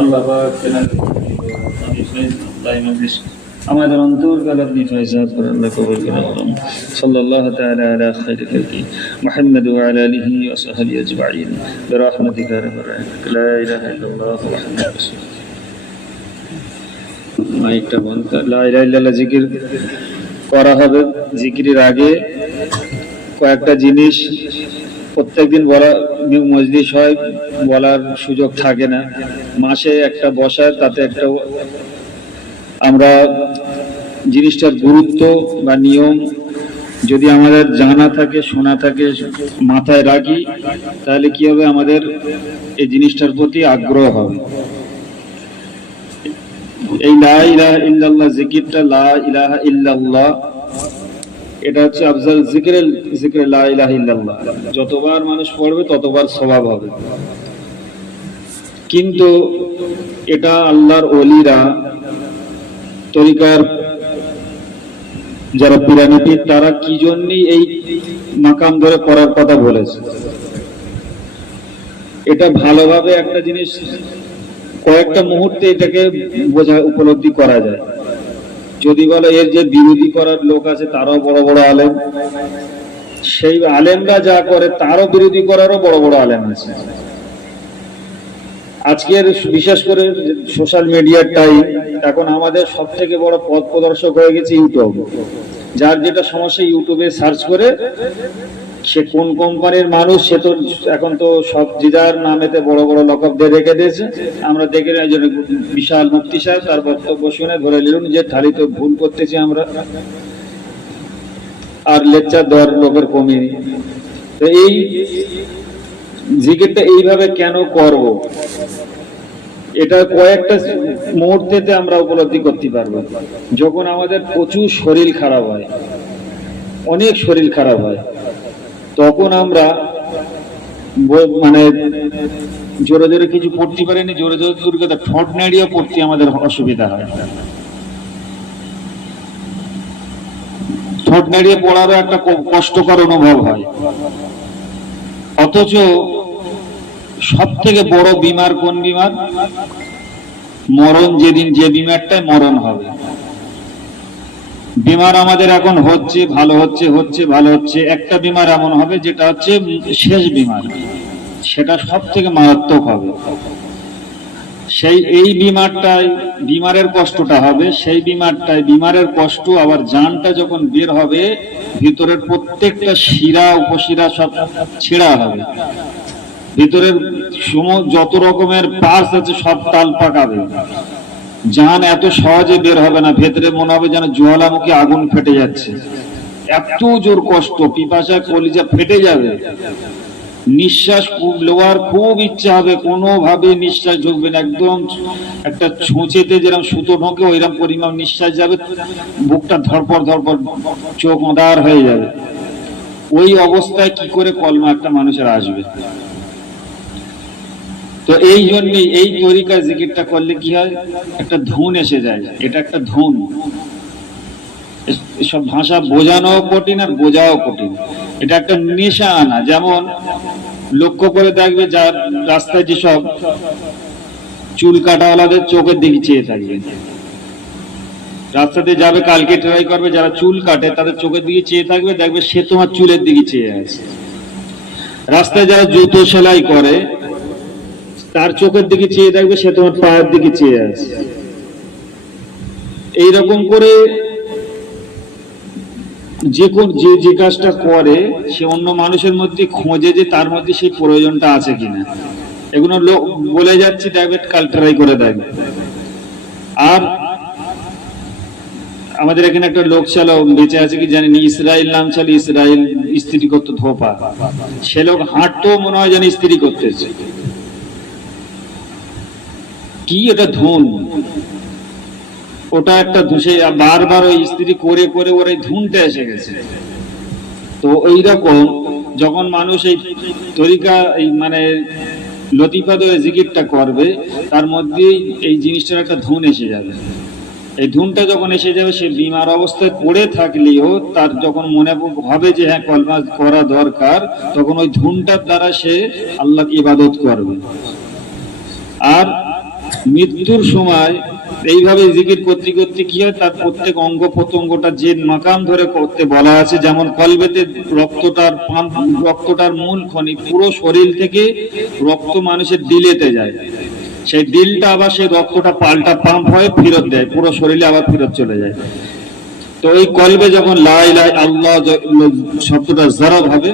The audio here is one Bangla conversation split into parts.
আল্লাহ পাক আমাদের অন্তরকাল আপনি ফয়সাদ করে আল্লাহ কবুল করে বলুন। সাল্লাল্লাহু তাআলা আলা খায়রি খালকি মুহাম্মদ ওয়া আলা আলিহি ওয়া সাহবিহি আজমাইন বিরহমাতিকা ইয়া আরহামার রাহিমিন। লা ইলাহা ইল্লাল্লাহ মুহাম্মাদুর রাসূলুল্লাহ। মাইকটা বন্ধ কর। লা ইলাহা ইল্লাল্লাহ জিকির করা হবে। জিকিরের আগে কয়েকটা জিনিস প্রত্যেকদিন বলা মজলিস হয়, বলার সুযোগ থাকে না। মাসে একটা বসায়, তাতে একটা আমরা জিনিসটার গুরুত্ব বা নিয়ম যদি আমাদের জানা থাকে, শোনা থাকে, মাথায় রাখি, তাহলে কি হবে, আমাদের এই জিনিসটার প্রতি আগ্রহ হবে। এই লা ইলাহা ইল্লাল্লাহ জিকিরটা, লা ইলাহা ইল্লাল্লাহ, এটা হচ্ছে আফজাল জিকির লা ইলাহা ইল্লাল্লাহ। যতবার মানুষ পড়বে ততবার সওয়াব হবে। কিন্তু এটা আল্লাহর ওলিরা, তরিকার যারা পিরামিড, তারা কি জন্যই এই মাকাম ধরে করার কথা বলেছে। এটা ভালোভাবে একটা জিনিস কয়েকটা মুহূর্তে এটাকে বোঝা, উপলব্ধি করা যায়। যদি বলে এর যে বিরোধী করার লোক আছে তারাও বড় বড় আলেম, সেই আলেমরা যা করে তারও বিরোধী করারও বড় বড় আলেম আছে। আজকের বিশেষ করে সোশ্যাল মিডিয়ার টাইম, এখন আমাদের সব থেকে বড় পথ প্রদর্শক হয়ে গেছে ইউটিউব। যার যেটা সমস্যা ইউটিউবে সার্চ করে, সে কোন কোম্পানির মানুষ, সে তো এখন তো সব জিদার নামেতে বড় বড় লকআপ দিয়ে রেখে দিয়েছে। আমরা দেখে একজন বিশাল মুফতি সাহেব, তার বক্তব্য শুনে ধরে নিলাম যে খালি তো ভুল করতেছি আমরা, আর লেকচার দেওয়ার লোকের কমিয়ে। তো এই জিকিরটা এইভাবে কেন করব, এটা কয়েকটা মুহূর্তেতে আমরা উপলব্ধি করতে পারবো। যখন আমাদের প্রচুর শরীর খারাপ হয়, অনেক শরীর খারাপ হয়, তখন আমরা মানে জোরে জোরে কিছু পড়তে পারিনি, জোরে জোরে দুর্গতা ঠোঁট নাড়িয়ে পড়তে আমাদের অসুবিধা হয়। ঠোঁট নাড়িয়ে পড়ারও একটা কষ্টকর অনুভব হয়। অথচ সব থেকে বড় বিমার কোন বিমার? মরণ। যেদিন যে বিমারটাই মরণ হবে, বিমার আমাদের এখন হচ্ছে, ভালো হচ্ছে, হচ্ছে ভালো হচ্ছে। একটা বিমার এমন হবে যেটা হচ্ছে শেষ বিমার, সেটা সব থেকে মারাত্মক হবে। এই বিমারটাই, বিমারের কষ্টটা হবে, সেই বিমারটাই, বিমারের কষ্ট। আবার জানটা যখন বের হবে, ভিতরের প্রত্যেকটা শিরা উপশিরা সব ছেঁড়া হবে, ভিতরের যত রকমের পার্টস আছে সব তাল পাকাবে। জান এত সহজে বের হবে না, ভেতরে মনে হবে যেন জ্বালামুখী আগুন ফেটে যাচ্ছে, এত জোর কষ্ট, পিপাসায় কলিজা ফেটে যাবে। নিঃশ্বাস নেওয়ার খুব ইচ্ছা হবে, কোনোভাবে নিঃশ্বাস ঢুকবে না, একদম একটা ছুঁচেতে যেরকম সুতো ঢোকে ওইরকম পরিমাণ নিঃশ্বাস যাবে, বুকটা ধরপড় ধরপড়, চোখ অঁধার হয়ে যাবে। ওই অবস্থায় কি করে কলমা একটা মানুষের আসবে? তো এই জন্যই এই তরিকা জিকিরটা করলে কি হয়, একটা ধুন এসে যায়। এটা একটা ধুন। এসব ভাষা বোঝানো কঠিন আর বোঝাও কঠিন। এটা একটা নেশা আনা। যেমন লক্ষ্য করে দেখবে, যার রাস্তায় যেসব চুল কাটাওয়ালাদের চোখের দিকে চেয়ে থাকবে, রাস্তাতে যাবে, কালকে ট্রাই করবে, যারা চুল কাটে তাদের চোখের দিকে চেয়ে থাকবে, দেখবে সে তোমার চুলের দিকে চেয়ে আছে। রাস্তায় যারা জুতো সেলাই করে, তার চোখের দিকে চেয়ে থাকবে, সে তোমার পায়ের দিকে চেয়ে আছে। এইরকম করে যে কাজটা করে, সে অন্য মানুষের মধ্যে খোঁজে যে তার মধ্যে সেই প্রয়োজনটা আছে কিনা। এগুলো বলে যাচ্ছি, দেখবে কাল ট্রাই করে দেখবে। আর আমাদের এখানে একটা লোক ছিল, বেঁচে আছে কি জানি, ইসরায়েল নাম ছিল, ইসরায়েল স্ত্রী করতো ধোপা। সে লোক হাঁটতো, মনে হয় যেন স্ত্রী করতেছে। কি এটা ধুন, ওটা একটা ধুসে বারবার ওই স্ত্রী করে করে ওর এই ধুনটা এসে গেছে। তো এইরকম যখন মানুষ এই তরিকা, এই মানে লতিফা ধরে জিকিরটা করবে, তার মধ্যে এই জিনিসটার একটা ধুন এসে যাবে। এই ধুনটা যখন এসে যাবে, সে বিমার অবস্থায় পড়ে থাকলেও তার যখন মনে হবে যে হ্যাঁ কলমা করা দরকার, তখন ওই ধুনটার দ্বারা সে আল্লাহকে ইবাদত করবে। আর মৃত্যুর সময় এইভাবে জিকির করতে করতে কি হয়, তার প্রত্যেক অঙ্গ প্রত্যঙ্গটা যে মাকাম ধরে করতে বলা আছে, যেমন কলবেতে রক্তটার মূল খনি, পুরো শরীর থেকে রক্ত মানুষের দিলেতে যায়, সেই দিলটা আবার সেই রক্তটা পাল্টা পাম্প হয়ে ফেরত দেয়, পুরো শরীরে আবার ফেরত চলে যায়। তো এই কলবে যখন লা ইলাহা আল্লাহ শব্দটা জরব হবে,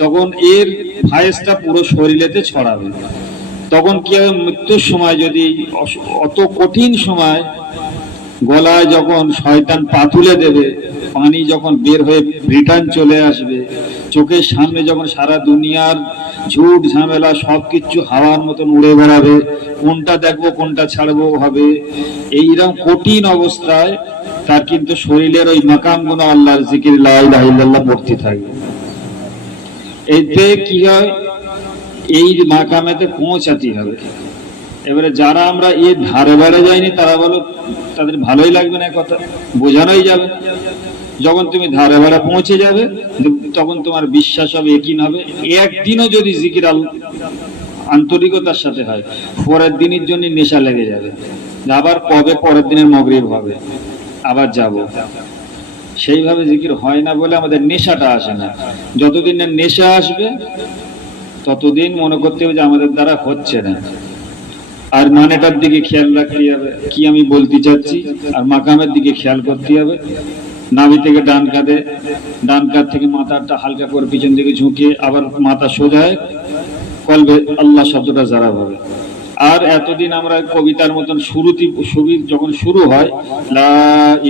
তখন এর ফায়েজটা পুরো শরীরেতে ছড়াবে। তখন কি হবে, মৃত্যুর সময় যদি অত কঠিন সময় গলায় যখন শয়তান পা তুলে দেবে, পানি যখন বের হয়ে রিটার্ন চলে আসবে, চোখের সামনে যখন সারা দুনিয়ার ঝুট ঝামেলা সবকিছু হাওয়ার মতন উড়ে বেড়াবে, কোনটা দেখবো কোনটা ছাড়বো হবে, এইরকম কঠিন অবস্থায় তার কিন্তু শরীরের ওই মাকামগুলো আল্লাহর জিকির লা ইলাহা ইল্লাল্লাহ পড়তে থাকবে। এতে কি হয়, এই মাকামেতে পৌঁছাতে হবে। এবারে যারা আমরা এই ধারে বেড়ে যাইনি তারা বলো তাদের ভালোই লাগবে না, কথা বোঝানোই যাবে। যখন তুমি ধারে বেড়া পৌঁছে যাবে তখন তোমার বিশ্বাস হবে, একই হবে। একদিনও যদি জিকির আন্তরিকতার সাথে হয়, পরের দিনের জন্য নেশা লেগে যাবে, আবার কবে পরের দিনের মাগরিব হবে, আবার যাব। সেইভাবে জিকির হয় না বলে আমাদের নেশাটা আসে না। যতদিন না নেশা আসবে ততদিন মনে করতে হবে যে আমাদের দ্বারা হচ্ছে না। আর মানেটার দিকে খেয়াল রাখতে হবে, কি আমি বলতে চাচ্ছি, আর মাকামের দিকে খেয়াল করতে হবে। নাভি থেকে ডান কাঁধ থেকে মাথাটা হালকা করে পিছন দিকে ঝুঁকে আবার মাথা সোজায় কলবে আল্লাহ শব্দটা জারা হবে। আর এতদিন আমরা কবিতার মতন যখন শুরু হয় লা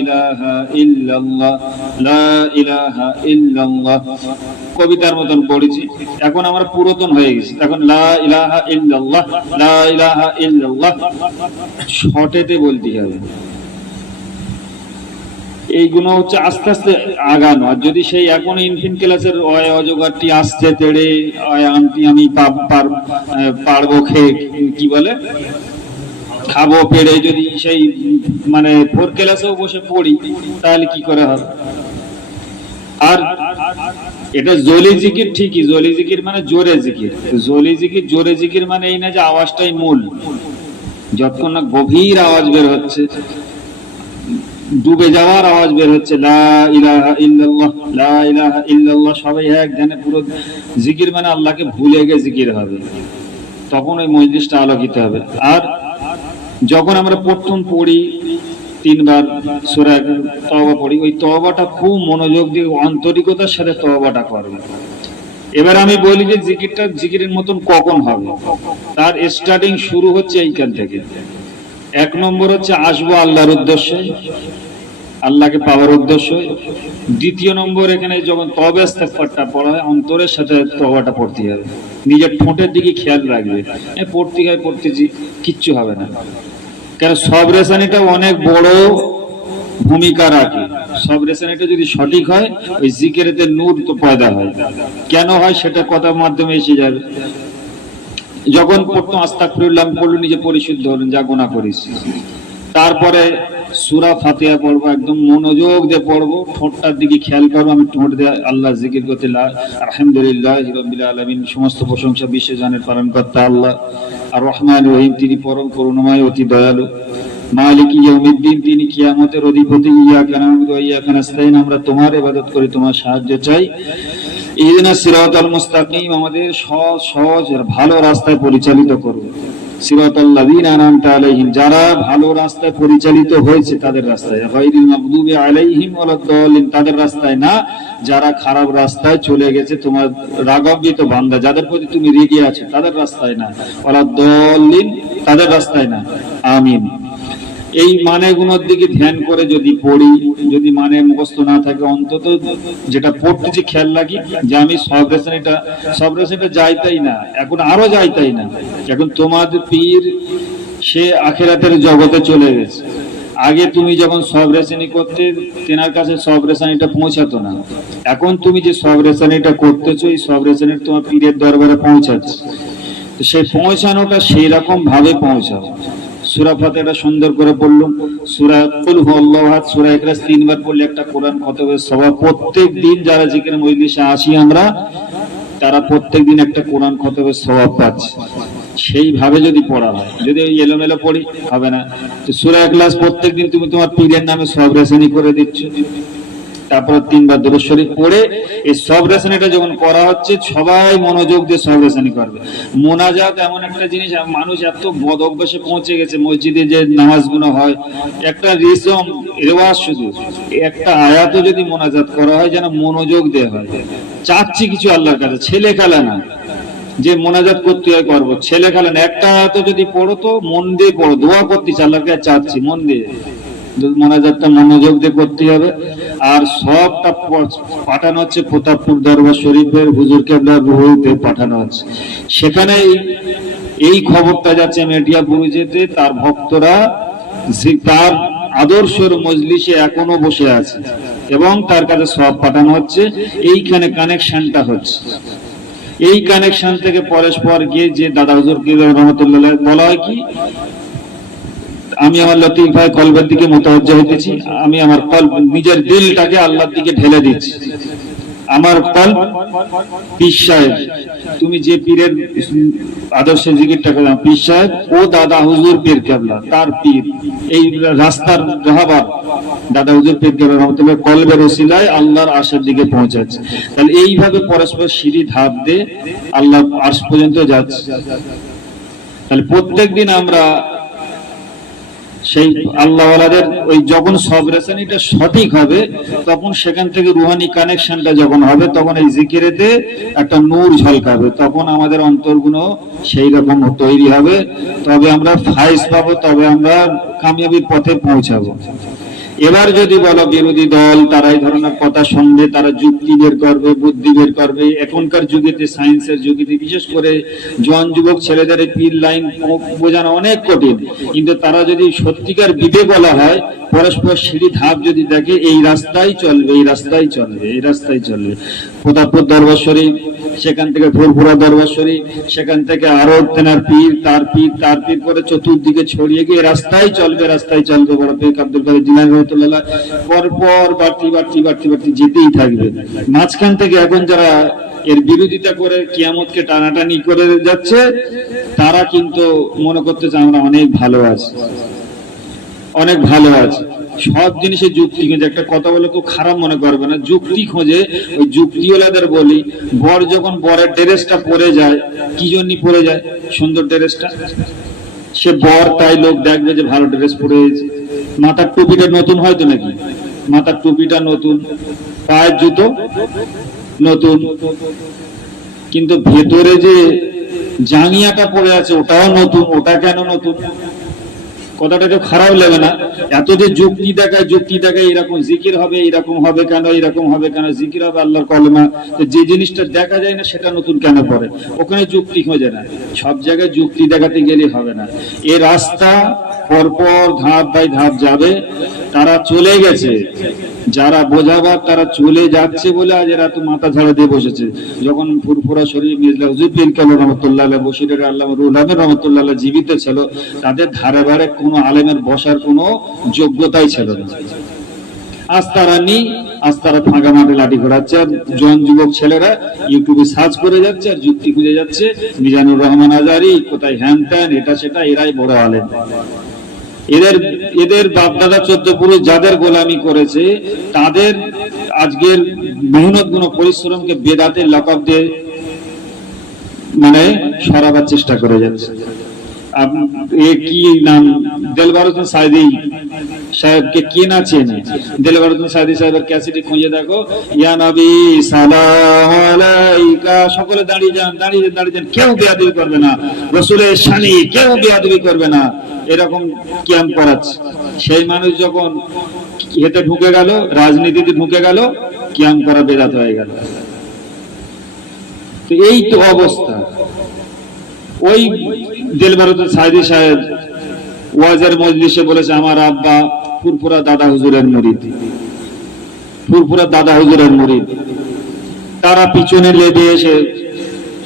ইলাহা ইল্লাল্লাহ লা ইলাহা ইল্লাল্লাহ কবিতার মতন পড়েছি, এখন আমরা পুরাতন হয়ে গেছি। এখন লা ইলাহা ইল্লাল্লাহ লা ইলাহা ইল্লাল্লাহ শর্টেতে বলতে হবে। এইগুলো হচ্ছে আস্তে আস্তে আগানো। আর যদি সেই এখন ইনফিন ক্লাসের অয় অজগারটি আসতে তেড়ে আনটি আমি পারবো খেয়ে কি বলে খাবো পেড়ে, যদি সেই মানে 4 ক্লাসেও বসে পড়ি তাহলে কি করে হবে। আর এটা জলি জিকির ঠিকই, জলি জিকির মানে জোরে জিকির। জোরে জিকির মানে এই না যে আওয়াজটাই মূল, যতক্ষণ না গভীর আওয়াজ বের হচ্ছে, ডুবে যাওয়ার আওয়াজ বের হচ্ছে লা ইলাহা ইল্লাল্লাহ লা ইলাহা ইল্লাল্লাহ, সবাই এক ধ্যানে পুরো জিকির মানে আল্লাহকে ভুলে গিয়ে জিকির হবে, তখন ওই মজলিসটা আলোকিত হবে। আর যখন আমরা প্রথম পড়ি 3 বার সূরা তওবা পড়ি, ওই তওবাটা খুব মনোযোগ দিয়ে আন্তরিকতার সাথে তওবাটা করবে। এবার আমি বলি যে জিকিরের মতন কখন হবে, তার স্টার্টিং শুরু হচ্ছে এইখান থেকে। 1 নম্বর হচ্ছে আসবো আল্লাহর উদ্দেশ্যে, আল্লাহকে পাওয়ার উদ্দেশ্যে। 2 নম্বর এখানে যখন তওবা ইস্তেগফারটা পড়া হয়, অন্তরের সাথে তওবাটা পড়তে হবে, নিজের ঠোঁটের দিকে খেয়াল রাখবে। পড়তেছি কিচ্ছু হবে না, কারণ সব রেশানিটা অনেক বড় ভূমিকা রাখে। সব রেশানিটা যদি সঠিক হয়, ওই জিকিরেতে নূর তো পয়দা হয়। কেন হয় সেটা কথার মাধ্যমে এসে যাবে। যখন প্রথম আস্তাগফিরুল্লাহ পড়লো, নিজে পরিশুদ্ধ হলেন, যা গুনাহ করিস। তারপরে সূরা ফাতিহা পড়বো, একদম মনোযোগ দিয়ে পড়বো, ঠোঁটটার দিকে খেয়াল করবো। আমি ঠোঁট দিয়ে আল্লাহ জিকির করতে আলহামদুলিল্লাহি রাব্বিল আলামিন, সমস্ত প্রশংসা বিশ্বজানের পালনকর্তা আল্লাহ। আর রহমান রহিম, তিনি পরম করুণাময় অতি দয়ালু। মালিক ইয়াউমিদ্দিন, তিনি কিয়ামতের অধিপতি। ইয়্যাকা না'বুদু ওয়া ইয়্যাকা নাস্তাইন, আমরা তোমার ইবাদত করি, তোমার সাহায্য চাই। ইহদিনাস সিরাতাল মুস্তাকিম, আমাদের সহজ ভালো রাস্তায় পরিচালিত করো। সিরাতাল লাযিনা আন'আমতা আলাইহিম, যারা ভালো রাস্তায় পরিচালিত হয়েছে তাদের রাস্তায়। গায়রিল মাগদুবি আলাইহিম ওয়ালাদ-দাল্লিন, তাদের রাস্তায় না যারা খারাপ রাস্তায় চলে গেছে, তোমার রাগান্বিত বান্দা যাদের প্রতি তুমি রেগে আছো তাদের রাস্তায় না। ওয়ালাদ-দাল্লিন, তাদের রাস্তায় না। আমিন। এই মানেগুলোর দিকে ধ্যান করে যদি পড়ি, যদি মানে মুখস্থ না থাকে, অন্তত যেটা পড়তেছি খেয়াল রাখি যে আমি সব রেশনিটা যাইতাই না, এখন আরো যাইতাই না। এখন তোমাদের পীর সে আখিরাতের জগতে চলে গেছে। আগে তুমি যখন সব রেশনি করতে, তেনার কাছে সব রেশনিটা পৌঁছাতো না। এখন তুমি যে সব রেশনিটা করতেছো, এই সব রেশনি তোমার পীরের দরবারে পৌঁছাচ্ছে। সেই পৌঁছানোটা সেই রকম ভাবে পৌঁছাও। সূরা ফাতিহাটা সুন্দর করে পড়লাম, সূরা কুল হুয়াল্লাহু আহাদ, সূরা ইখলাস 3 বার পড়লে একটা কোরআন খতমের সওয়াব। প্রত্যেক দিন যারা জিকির মজলিসে আসি আমরা, তারা প্রত্যেক দিন একটা কোরআন খতমের সওয়াব পাচ্ছে। সেইভাবে যদি পড়া হয়, যদি ওই এলোমেলো পড়ি হবে না। সূরা ইখলাস প্রত্যেকদিন তুমি তোমার পীরের নামে সব রেশানি করে দিচ্ছ, তারপর 3 বার দুরূদ শরীফ পড়ে এই সব রেশানিটা যখন করা হচ্ছে সবাই মনোযোগ দিয়ে সব রেশানি করবে। মোনাজাত এমন একটা জিনিস, মানুষ এত বদ অভ্যাসে পৌঁছে গেছে, মসজিদে যে নামাজগুলো হয় একটা রেওয়াজ, শুধু একটা আয়াতও যদি মোনাজাত করা হয় যেন মনোযোগ দিয়ে হয়, চাচ্ছি কিছু আল্লাহর কাছে, ছেলে খেলা না যে মোনাজাত করতে হয় করবো, ছেলে খেলা না। একটা আয়াতও যদি পড়ো তো মন দিয়ে পড়ো, দোয়া করতেছি আল্লাহর কাছে, চাচ্ছি মন দিয়ে, মোনাজাতটা মনোযোগ দিয়ে করতে হবে। আর সবটা পাঠানো হচ্ছে প্রতাপপুর দরবার শরীফের হুজুর কেবলার রুহুতে পাঠানো হচ্ছে, সেখানে এই খবরটা যাচ্ছে মেটিয়া বুরুজেতে, তার ভক্তরা তার আদর্শের মজলিসে এখনো বসে আছে এবং তার কাছে সব পাঠানো হচ্ছে। এইখানে কানেকশনটা হচ্ছে, এই কানেকশন থেকে পরস্পর গিয়ে যে দাদা হুজুর রহমতুল্লাহ বলা হয় কি, আমি আমার লতিফ ভাই কলবের দিকে মুতাওয়াজ্জহ হইতেছি, আমি আমার কলব নিজের দিলটাকে আল্লাহর দিকে ঢেলে দিচ্ছি। আমার কলব পীর সাহেব, তুমি যে পীরের আদর্শে জিকিরটা করলাম, পীর সাহেব ও দাদা হুজুর পীর কেবলা, তার পীর, এই রাস্তার রাহবার দাদা হুজুর পীর কেবলা রহমতুল্লাহ কলবের ওসিলায় আল্লাহর আরশের দিকে পৌঁছাচ্ছে। তাহলে এইভাবে পরস্পর সিঁড়ি ধাপ দিয়ে আল্লাহ আরশ পর্যন্ত যাচ্ছে। তাহলে প্রত্যেকদিন আমরা সেই আল্লাহওয়ালাদের ওই যখন সব রেশানিটা সঠিক হবে, তখন সেখান থেকে রুহানি কানেকশনটা যখন হবে, তখন এই জিকিরেতে একটা নূর ঝলকাবে, তখন আমাদের অন্তরগুলো সেই রকম তৈরি হবে, তবে আমরা ফাইজ পাবো, তবে আমরা কামিয়াবির পথে পৌঁছাবো। এবার যদি বলো বিরোধী দল তারা এই ধরনের কথা শুনবে, তারা যুক্তি বের করবে, বুদ্ধি বের করবে, এখনকার যুগেতে সায়েন্সের যুগেতে বিশেষ করে জোয়ান যুবক ছেলেদের পীর লাইন বোঝানো অনেক কঠিন, কিন্তু তারা যদি সত্যিকার বিবেক বলা হয়, পরস্পর সিঁড়ি ধাপ যদি দেখে, এই রাস্তায় চলবে, এই রাস্তায় চলবে, এই রাস্তায় চলবে। প্রতাপপুর দরবার শরীফ, সেখান থেকে ফুরফুরা দরবার শরীফ, সেখান থেকে আরো তেনার পীর, তার পীর, তার পীর করে চতুর্দিকে ছড়িয়ে গিয়ে রাস্তায় চলবে, রাস্তায় চলবে। বড় পীর আব্দুল কাদের জিলানী রাহমাতুল্লাহ পরপর বাড়তি বাড়তি বাড়তি বাড়তি যেতেই থাকবে। মাঝখান থেকে এখন যারা এর বিরোধিতা করে কিয়ামতকে টানাটানি করে যাচ্ছে, তারা কিন্তু মনে করতেছে আমরা অনেক ভালো আছি, অনেক ভালো আছে। সব জিনিসে যুক্তি খোঁজে, একটা কথা বলে কেউ খারাপ মনে করবে না, যুক্তি খোঁজে। ওই যুক্তিওয়ালাদের বলি, বর যখন বরের ড্রেসটা পরে যায়, কি জন্য পরে যায়? সুন্দর ড্রেসটা, সে বর, তাই লোক দেখবে যে ভালো ড্রেস পরে গেছে। মাথার টুপিটা নতুন হয়তো নাকি, মাথার টুপিটা নতুন, পায়ের জুতো নতুন, কিন্তু ভেতরে যে জাঙ্গিয়াটা পরে আছে ওটাও নতুন। ওটা কেন নতুন? কথাটা তো খারাপ লাগে না? এত যে যুক্তি দেখায়, যুক্তি দেখায়, এরকম জিকির হবে, এরকম হবে কেন, এরকম হবে কেন, জিকির হবে আল্লাহর কলেমা, তো যে জিনিসটা দেখা যায় না সেটা নতুন কেন পড়ে? ওখানে যুক্তি খোঁজে না, সব জায়গায় যুক্তি দেখাতে গেলে হবে না। এ রাস্তা পরপর ধাপ বাই ধাপ যাবে। তারা চলে গেছে, যারা বোঝাবার তারা চলে যাচ্ছে বলে আজ এরা তো মাথা ঝাড়া দিয়ে বসেছে। যখন ফুরফুরা শরীফ মির্জা হুজুর পীর কেবলা রহমতুল্লাহ, বশিরের আল্লামা রুহুল আমিন রহমতুল্লাহ জীবিত ছিল, তাদের ধারে ধারে কোনো আলেমের বসার কোনো যোগ্যতাই ছিল না। আজ তারা নেই, আজ তারা ফাঁকা মাঠে লাঠি ঘোরাচ্ছে, আর জন যুবক ছেলেরা ইউটিউবে সার্চ করে যাচ্ছে আর যুক্তি খুঁজে যাচ্ছে, মিজানুর রহমান আজারি কোথায়, হ্যান ত্যান, এটা সেটা, এরাই বড় আলেম। এদের বাপদাদা 14 পুরুষ যাদের গোলামি করেছে, তাদের আজকের মেহনত গুণ পরিশ্রমকে বেদাতের লকব দিয়ে মানে সরাবার চেষ্টা করে যাচ্ছে। কি নাম, দেলবার হোসেন সাইদি সাহেবকে কে না চেনে? দেলবার হোসেন সাইদি সাহেবের ক্যাসেটে খুঁজে দেখো, ইয়া নবী সালাম আলাইকা, সকলে দাঁড়িয়ে যান, দাঁড়িয়ে যান, দাঁড়িয়ে যান, কেউ বেয়াদবি করবে না, রাসূলের শানে কেউ বেয়াদবি করবে না, এরকম ক্যাম্প করাচ্ছে। সেই মানুষ যখন এতে ঢুকে গেল, রাজনীতিতে ঢুকে গেল, ক্যাম্প করা বেদাত হয়ে গেল। তো এই তো অবস্থা। ওই দেলবার হোসেন সাইদি সাহেব ওয়াজের মজলিসে বলেছে, আমার আব্বা ফুরফুরা দাদা হুজুরের মুরিদ, ফুরফুরা দাদা হুজুরের মুরিদ। তারা পিছনে লেগে এসে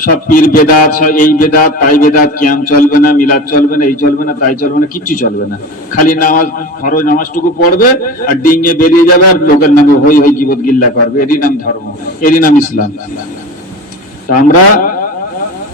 সব পীর বেদাত, এই বেদাত, তাই বেদাত, কিয়াম চলবে না, মিলাদ চলবে না, এই চলবে না, তাই চলবে না, কিচ্ছু চলবে না, খালি নামাজ, ফরজ নামাজটুকু পড়বে আর ডিঙে বেরিয়ে যাবে, আর লোকের নামে হই হই গিবত গিল্লা করবে। এরই নাম ধর্ম, এরই নাম ইসলাম। তা আমরা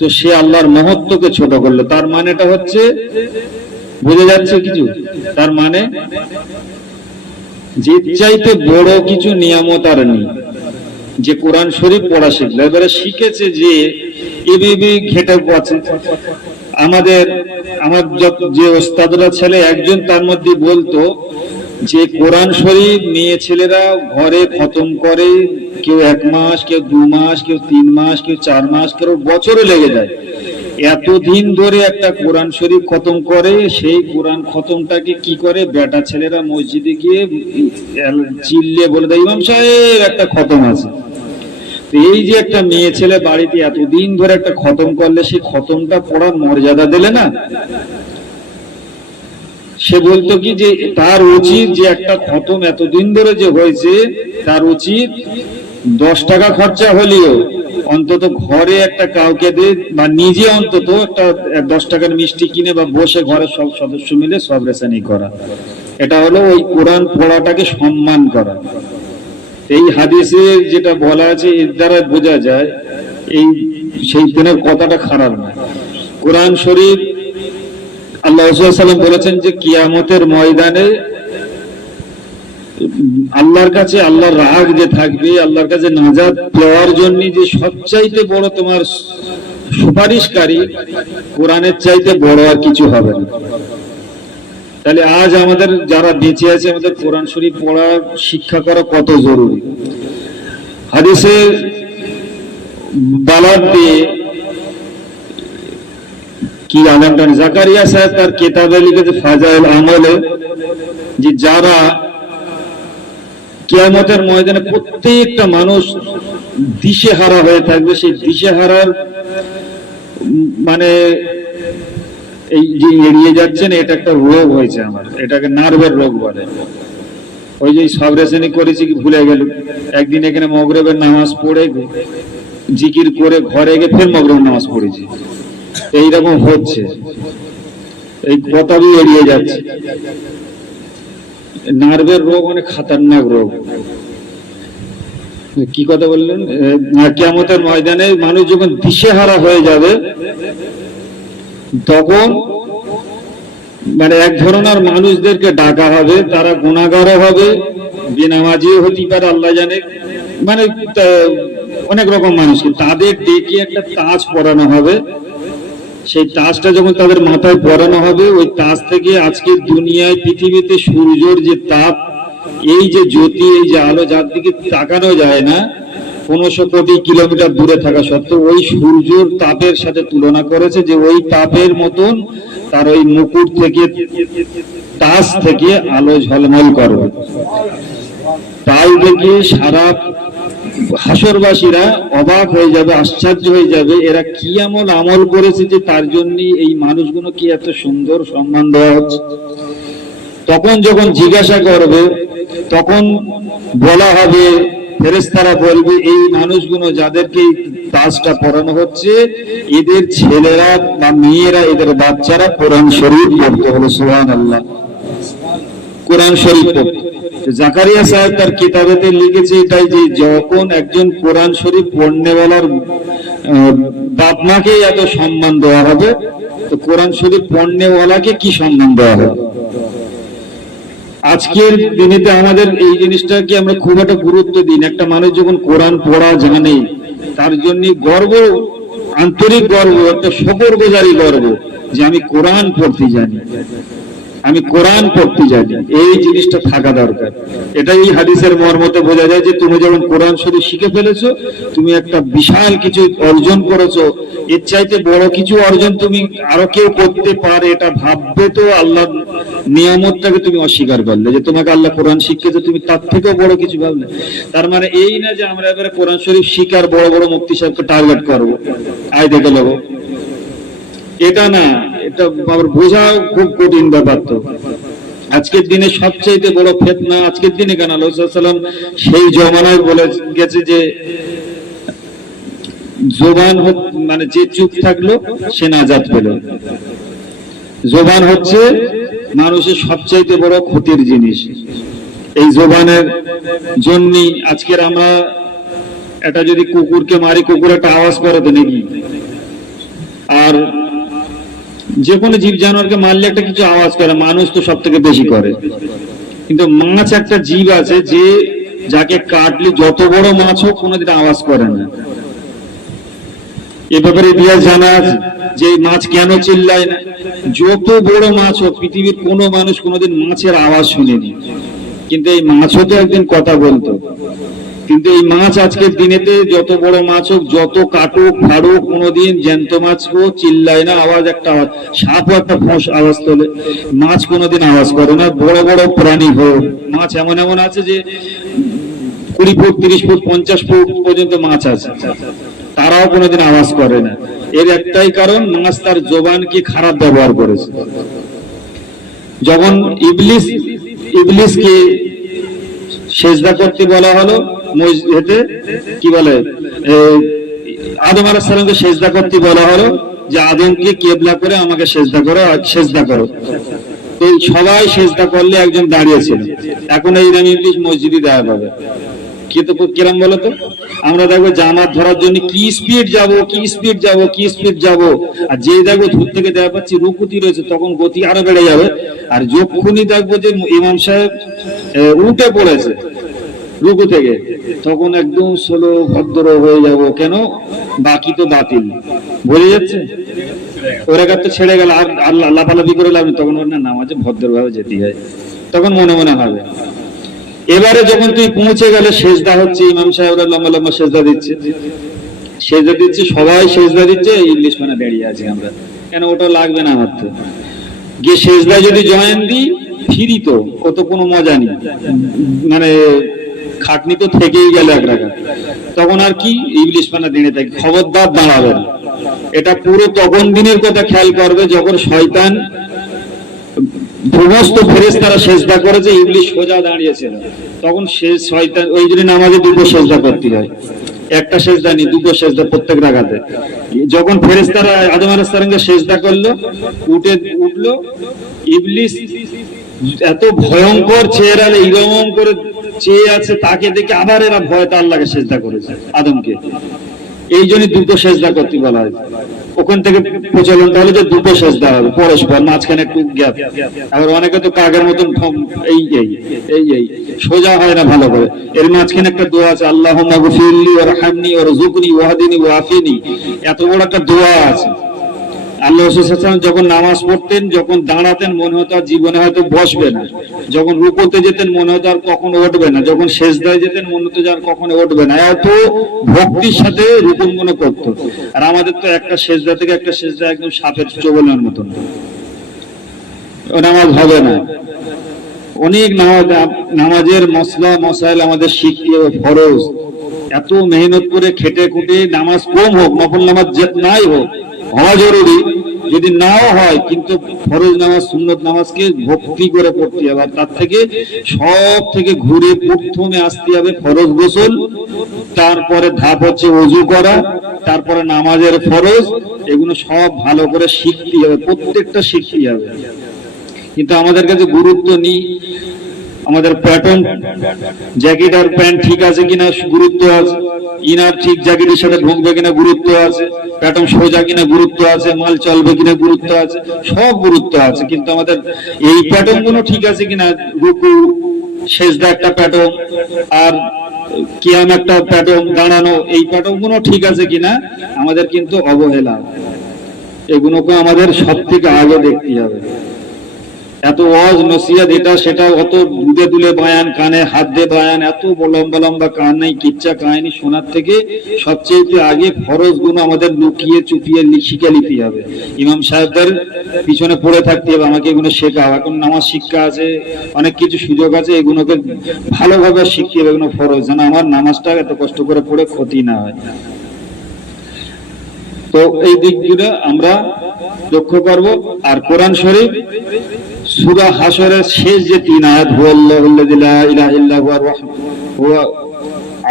তো সে আল্লাহর মহত্বকে ছোট করলো। তার মানেটা হচ্ছে, বুঝে যাচ্ছে কিছু? তার মানে যে চাইতে বড় কিছু নিয়ামত আর নেই। যে কোরআন শরীফ পড়া শিখলো, এবারে শিখেছে যে এভাবে ঘেটে আছে। আমার যে ওস্তাদরা ছেলে একজন তার মধ্যে বলতো যে কোরআন শরীফ মেয়ে ছেলেরা ঘরে খতম করে, কেউ 1 মাস, কেউ 2 মাস, কেউ 3 মাস, কেউ 4 মাস, কেউ বছরে লেগে যায়। এতদিন ধরে একটা কোরআন শরীফ খতম করে, সেই কোরআন খতমটাকে কি করে, বেটা ছেলেরা মসজিদে গিয়ে চিল্লে বলে দেয়, ইমাম সাহেব একটা খতম আছে। এই যে একটা মেয়ে ছেলে বাড়িতে এতদিন ধরে একটা খতম করলে, সেই খতমটা পড়ার মর্যাদা দিলে না। সে বলতো কি যে তার উচিত যে একটা খতম এতদিন ধরে যে হয়েছে, তার উচিত 10 টাকা খরচা হলেও অন্তত ঘরে একটা কাউকে দিয়ে, বা নিজে অন্তত একটা 10 টাকার মিষ্টি কিনে, বা বসে ঘরে সব সদস্য মিলে সব রেশানি করা। এটা হলো ওই কোরআন পড়াটাকে সম্মান করা। এই হাদিসে যেটা বলা আছে, এর দ্বারা বোঝা যায় সেই দিনের কথাটা খারাপ না। কোরআন শরীফ আল্লাহ রাসূল সাল্লাল্লাহু আলাইহি ওয়াসাল্লাম বলেছেন যে কিয়ামতের ময়দানে আল্লাহর কাছে আল্লাহর রাগ যে থাকবে, আল্লাহর কাছে নাজাত পাওয়ার জন্য যে সবচাইতে বড় তোমার সুপারিশকারী, কোরআনের চাইতে বড় আর কিছু হবে না। তাহলে আজ আমাদের যারা বেঁচে আছে, আমাদের কোরআন শরীফ পড়া শিক্ষা করা কত জরুরি। হাদিসে বালাদ দিয়ে কি আলমটা জাকারিয়া সাহেব তার কিতাবে লিখেছে ফাজাইল আমলে, যে যারা কিয়ামতের ময়দানে প্রত্যেকটা মানুষ দিশেহারা হয়ে থাকবে, সেই দিশেহারার মানে এই যে এড়িয়ে যাচ্ছেন, এটা একটা রোগ হয়েছে আমার, এটাকে নার্ভের রোগ বলে। ওই যে সব রেশানি করেছি কি ভুলে গেল, একদিন এখানে মগরিবের নামাজ পড়ে জিকির করে ঘরে গিয়ে ফের মগরিবের নামাজ পড়েছি। এইরকম হচ্ছে, এই কথাই এড়িয়ে যাচ্ছে। নার্ভের রোগ অনেক খাতারনাক রোগ। কি কথা বললেন? কিয়ামতের ময়দানে মানুষ যখন দিশেহারা হয়ে যাবে, তখন মানে এক ধরনের মানুষদেরকে ডাকা হবে, তারা গুনাহগারও হবে, বেনামাজিও হতে পারে, আল্লাহ জানে, মানে অনেক রকম মানুষকে তাদের ডেকে একটা তাজ পরানো হবে। সেই তাজটা যখন তাদের মাথায় পরানো হবে, ওই তাজ থেকে আজকের দুনিয়ায় পৃথিবীতে সূর্যের যে তাপ, এই যে জ্যোতি, এই যে আলো, যার দিকে তাকানো যায় না 1500 কোটি কিলোমিটার দূরে থাকা সত্ত্বেও, ওই সূর্যের তাপের সাথে তুলনা করেছে যে ওই তাপের মতন তার ওই মুকুট থেকে, তাজ থেকে আলো ঝলমল করবে। তাই দেখে সারা হাসরবাসীরা অবাক হয়ে যাবে, আশ্চর্য হয়ে যাবে, এরা কি আমল করেছে যে তার জন্য এই মানুষগুলো কি এত সুন্দর সম্মান দেওয়া হচ্ছে। তখন যখন জিজ্ঞাসা করবে, তখন বলা হবে, ফেরেশতারা বলবে, এই মানুষগুলো যাদেরকে তাজটা পরানো হচ্ছে, এদের ছেলেরা বা মেয়েরা, এদের বাচ্চারা কোরআন শরীফ পড়তে হলো। সুবহানাল্লাহ, কোরআন শরীফ পড়তে। জাকারিয়া সাহেব তার কিতাবেতে লিখেছে এটাই, যে যখন একজন কোরআন শরীফ পড়নেওয়ালার বাপ মাকে এত সম্মান দেওয়া হবে, তো কোরআন শরীফ পড়নেওয়ালাকে কি সম্মান দেওয়া হবে। আজকের দিনেতে আমাদের এই জিনিসটাকে আমরা খুব একটা গুরুত্ব দিই না। একটা মানুষ যখন কোরআন পড়া জানে, তার জন্য গর্ব, আন্তরিক গর্ব, একটা শুকরগুজারি গর্ব, যে আমি কোরআন পড়তে জানি, আমি কোরআন পড়তে জানি। এই জিনিসটা থাকা দরকার। এটাই হাদিসের মর্মতে বোঝা যায় যে তুমি যখন কোরআন শরীফ শিখে ফেলেছো, তুমি একটা বিশাল কিছু অর্জন করেছো। এর চাইতে বড় কিছু অর্জন তুমি আরো কেউ করতে পারে, এটা ভাববে তো আল্লাহর নিয়ামতটাকে তুমি অস্বীকার করলে, যে তোমাকে আল্লাহ কোরআন শিখিয়েছে, তুমি তার থেকেও বড় কিছু ভাবলে। তার মানে এই না যে আমরা এবারে কোরআন শরীফ শিখার বড় বড় মুফতি সাহেবকে টার্গেট করবো, আয় দেখে নেবো, এটা না। এটা বোঝা খুব কঠিন ব্যাপার। তো আজকের দিনে সবচেয়ে বড় ফিতনা, আজকের দিনে কেন, আল্লাহ সাল্লাল্লাহু আলাইহি ওয়াসাল্লাম সেই জমানায় বলে গেছে যে জবান মানে যে চুপ থাকলো সে নাজাত পেল। জবান হচ্ছে মানুষের সবচেয়ে বড় ক্ষতির জিনিস। এই জবানের জন্য আজকের আমরা এটা যদি কুকুরকে মারি, কুকুর একটা আওয়াজ করে তো নাকি, আর যে কোনো জীব জানোয়ারকে মারলে একটা কিছু আওয়াজ করে, মানুষ তো সব থেকে বেশি করে, কিন্তু মাছ একটা জীব আছে যে যাকে কাটলে যত বড় মাছ হোক কোনোদিন আওয়াজ করে না। এ ব্যাপারে ইতিহাস জানা আছে যে মাছ কেন চিল্লায় না। যত বড় মাছ হোক, পৃথিবীর কোনো মানুষ কোনোদিন মাছের আওয়াজ শুনেনি, কিন্তু এই মাছও তো একদিন কথা বলতো। কিন্তু এই মাছ আজকের দিনেতে যত বড় মাছ হোক, যত কাটুক ফাড়ুক, কোনোদিন জ্যান্ত মাছ হোক চিল্লায় না, আওয়াজ একটা আওয়াজ, সাপও একটা ফোঁস আওয়াজ তোলে, মাছ কোনোদিন আওয়াজ করে না। বড় বড় প্রাণী হোক, মাছ এমন এমন আছে যে 20 ফুট 30 ফুট 50 ফুট পর্যন্ত মাছ আছে, তারাও কোনোদিন আওয়াজ করে না। এর একটাই কারণ, মাছ তার জবানকে খারাপ ব্যবহার করেছে। যখন ইবলিসকে সেজদা করতে বলা হলো মসজিদে, কি বলে, আদম আলাইহিস সালামকে সেজদা করতে বলা হলো যে আদমকে কিবলা করে আমাকে সেজদা করো, সেজদা করো। তো সবাই সেজদা করলে একজন দাঁড়িয়েছিল। এখন এই নাম ইবলিস মসজিদে দেখা পাবে। কিরম বলো তো, আমরা দেখবো জামাত ধরার জন্য কি স্পিড যাব, আর যে দেখবো দূর থেকে দেখা পাচ্ছি রুকুতি রয়েছে, তখন গতি আরো বেড়ে যাবে। আর যখনই দেখবো যে ইমাম সাহেব উঠে পড়েছে রুকু থেকে, তখন একদম স্লো ভদ্র হয়ে যাব। কেন? বাকি তো বাতিল, বোঝা যাচ্ছে? ওরা তো ছেড়ে গেল, আর আল্লাহ লাফালাফি করে লাভ, তখন ওর না নামাজে ভদ্রভাবে যেতে হয়, তখন মনে মনে হবে। এবারে যখন তুই পৌঁছে গেলে, সেজদা হচ্ছে, ইমাম সাহেবরা লম্বা লম্বা সেজদা দিচ্ছে, সবাই সেজদা দিচ্ছে, ইংলিশ মানে দাঁড়িয়ে আছি আমরা। কেন? ওটা লাগবে না আমার তো, গিয়ে সেজদা যদি জয়েন দিই ফিরি তো, ও তো কোনো মজা নেই, মানে খাটনি তো থেকেই গেল এক রাখা। তখন আর কি ইংলিশ মানে দাঁড়িয়ে থাকে, খবরদার দাঁড়াবে না। এটা পুরো তখন দিনের কথা খেয়াল করবে যখন শয়তান সমস্ত ফেরেশতারা সেজদা করেছে, ইবলিস সোজা দাঁড়িয়েছিল, তখন সে শয়তান, ওই জন্য নামাজে দুটো সেজদা করতে হয়, একটা সেজদা নেই, দুটো সেজদা প্রত্যেক রাকাতে। যখন ফেরেশতারা আদম আলাইহিস সালামকে সেজদা করলো, উঠলো, ইবলিস এত ভয়ঙ্কর চেহারা, এরকম করে চেয়ে আছে, তাকে দেখে আবার এরা ভয়তে আল্লাহকে সেজদা করেছে, আদমকে। এই জন্য দুটো সেজদা করতে বলা হয়। ওখান থেকে প্রচলন তাহলে যে দুটো সেজদা হবে পরস্পর, মাঝখানে একটু গ্যাপ। আবার অনেকে তো কাগের মতন এই সোজা হয় না ভালো করে, এর মাঝখানে একটা দোয়া আছে, আল্লাহুম্মা গফিরলি ওয়ারহামনি ওয়ারযুকনি ওয়াহদিনি ওয়াফিনি, এত বড় একটা দোয়া আছে। আল্লাহ রাসূল সাল্লাল্লাহু আলাইহি ওয়াসাল্লাম যখন নামাজ পড়তেন, যখন দাঁড়াতেন মনে হতো আর জীবনে হয়তো বসবে না, যখন রুকুতে যেতেন মনে হতো আর কখনো উঠবে না, যখন সেজদায় যেতেন মনে হতো আর কখনো উঠবে না, এত ভক্তির সাথে রুকুন গুলো করত। আর আমাদের তো একটা সেজদা থেকে একটা সেজদা একদম সাপের চোবলের মতন, নামাজ হবে না। অনেক নামাজের মসলা মশাইল আমাদের শিখতে হবে, ফরজ। এত মেহনত করে খেটে খুটে নামাজ কম হোক, নফল নামাজ নাই হোক, হওয়া জরুরি, যদি নাও হয়, কিন্তু ফরজ নামাজ সুন্নত নামাজকে ভক্তি করে পড়তে হবে। আর তার থেকে সব থেকে ঘুরে প্রথমে আসতে হবে ফরজ গোসল, তারপরে ধাপ হচ্ছে ওযু করা, তারপরে নামাজের ফরজ, এগুলো সব ভালো করে শিখতে হবে, প্রত্যেকটা শিখতে হবে। কিন্তু আমাদের কাছে গুরুত্ব নেই। আমাদের প্যাটার্ন, জ্যাকেট আর প্যান্ট ঠিক আছে কিনা গুরুত্ব আছে, ইনার ঠিক জ্যাকেটের সাথে ঢুকবে কিনা গুরুত্ব আছে, প্যাটার্ন সোজা কিনা গুরুত্ব আছে, মাল চলবে কিনা গুরুত্ব আছে, সব গুরুত্ব আছে। কিন্তু আমাদের এই প্যাটার্ন গুলো ঠিক আছে কিনা, রুকু সেজদা একটা প্যাটার্ন, আর কিয়াম একটা প্যাটার্ন, দাঁড়ানো, এই প্যাটার্ন গুলো ঠিক আছে কিনা আমাদের কিন্তু অবহেলা। এগুলোকে আমাদের সব থেকে আগে দেখতে হবে। এত ওয়াজ নসিহত এটা সেটা, অত দুলে দুলে বয়ান, কানে হাত দিয়ে বয়ান, এত লম্বা লম্বা কাহিনী কিচ্ছা কাহিনী শোনার থেকে সবচেয়ে আগে ফরজ গুলো আমাদের লুকিয়ে চুপিয়ে শিখে নিতে হবে। ইমাম সাহেবদের পিছনে পড়ে থাকতে হবে, আমাকে এগুলো শেখাও। এখন নামাজ শিক্ষা আছে, অনেক কিছু সুযোগ আছে, এগুলোকে ভালোভাবে শিখতে হবে, এগুলো ফরজ, যেন আমার নামাজটা এত কষ্ট করে পড়ে ক্ষতি না হয়। তো এই দিকগুলো আমরা লক্ষ্য করব। আর কোরআন শরীফ সূরা হাশরের শেষ যে 3 আয়াত, হুয়াল্লাহুল্লাযী লা ইলাহা ইল্লা হুয়া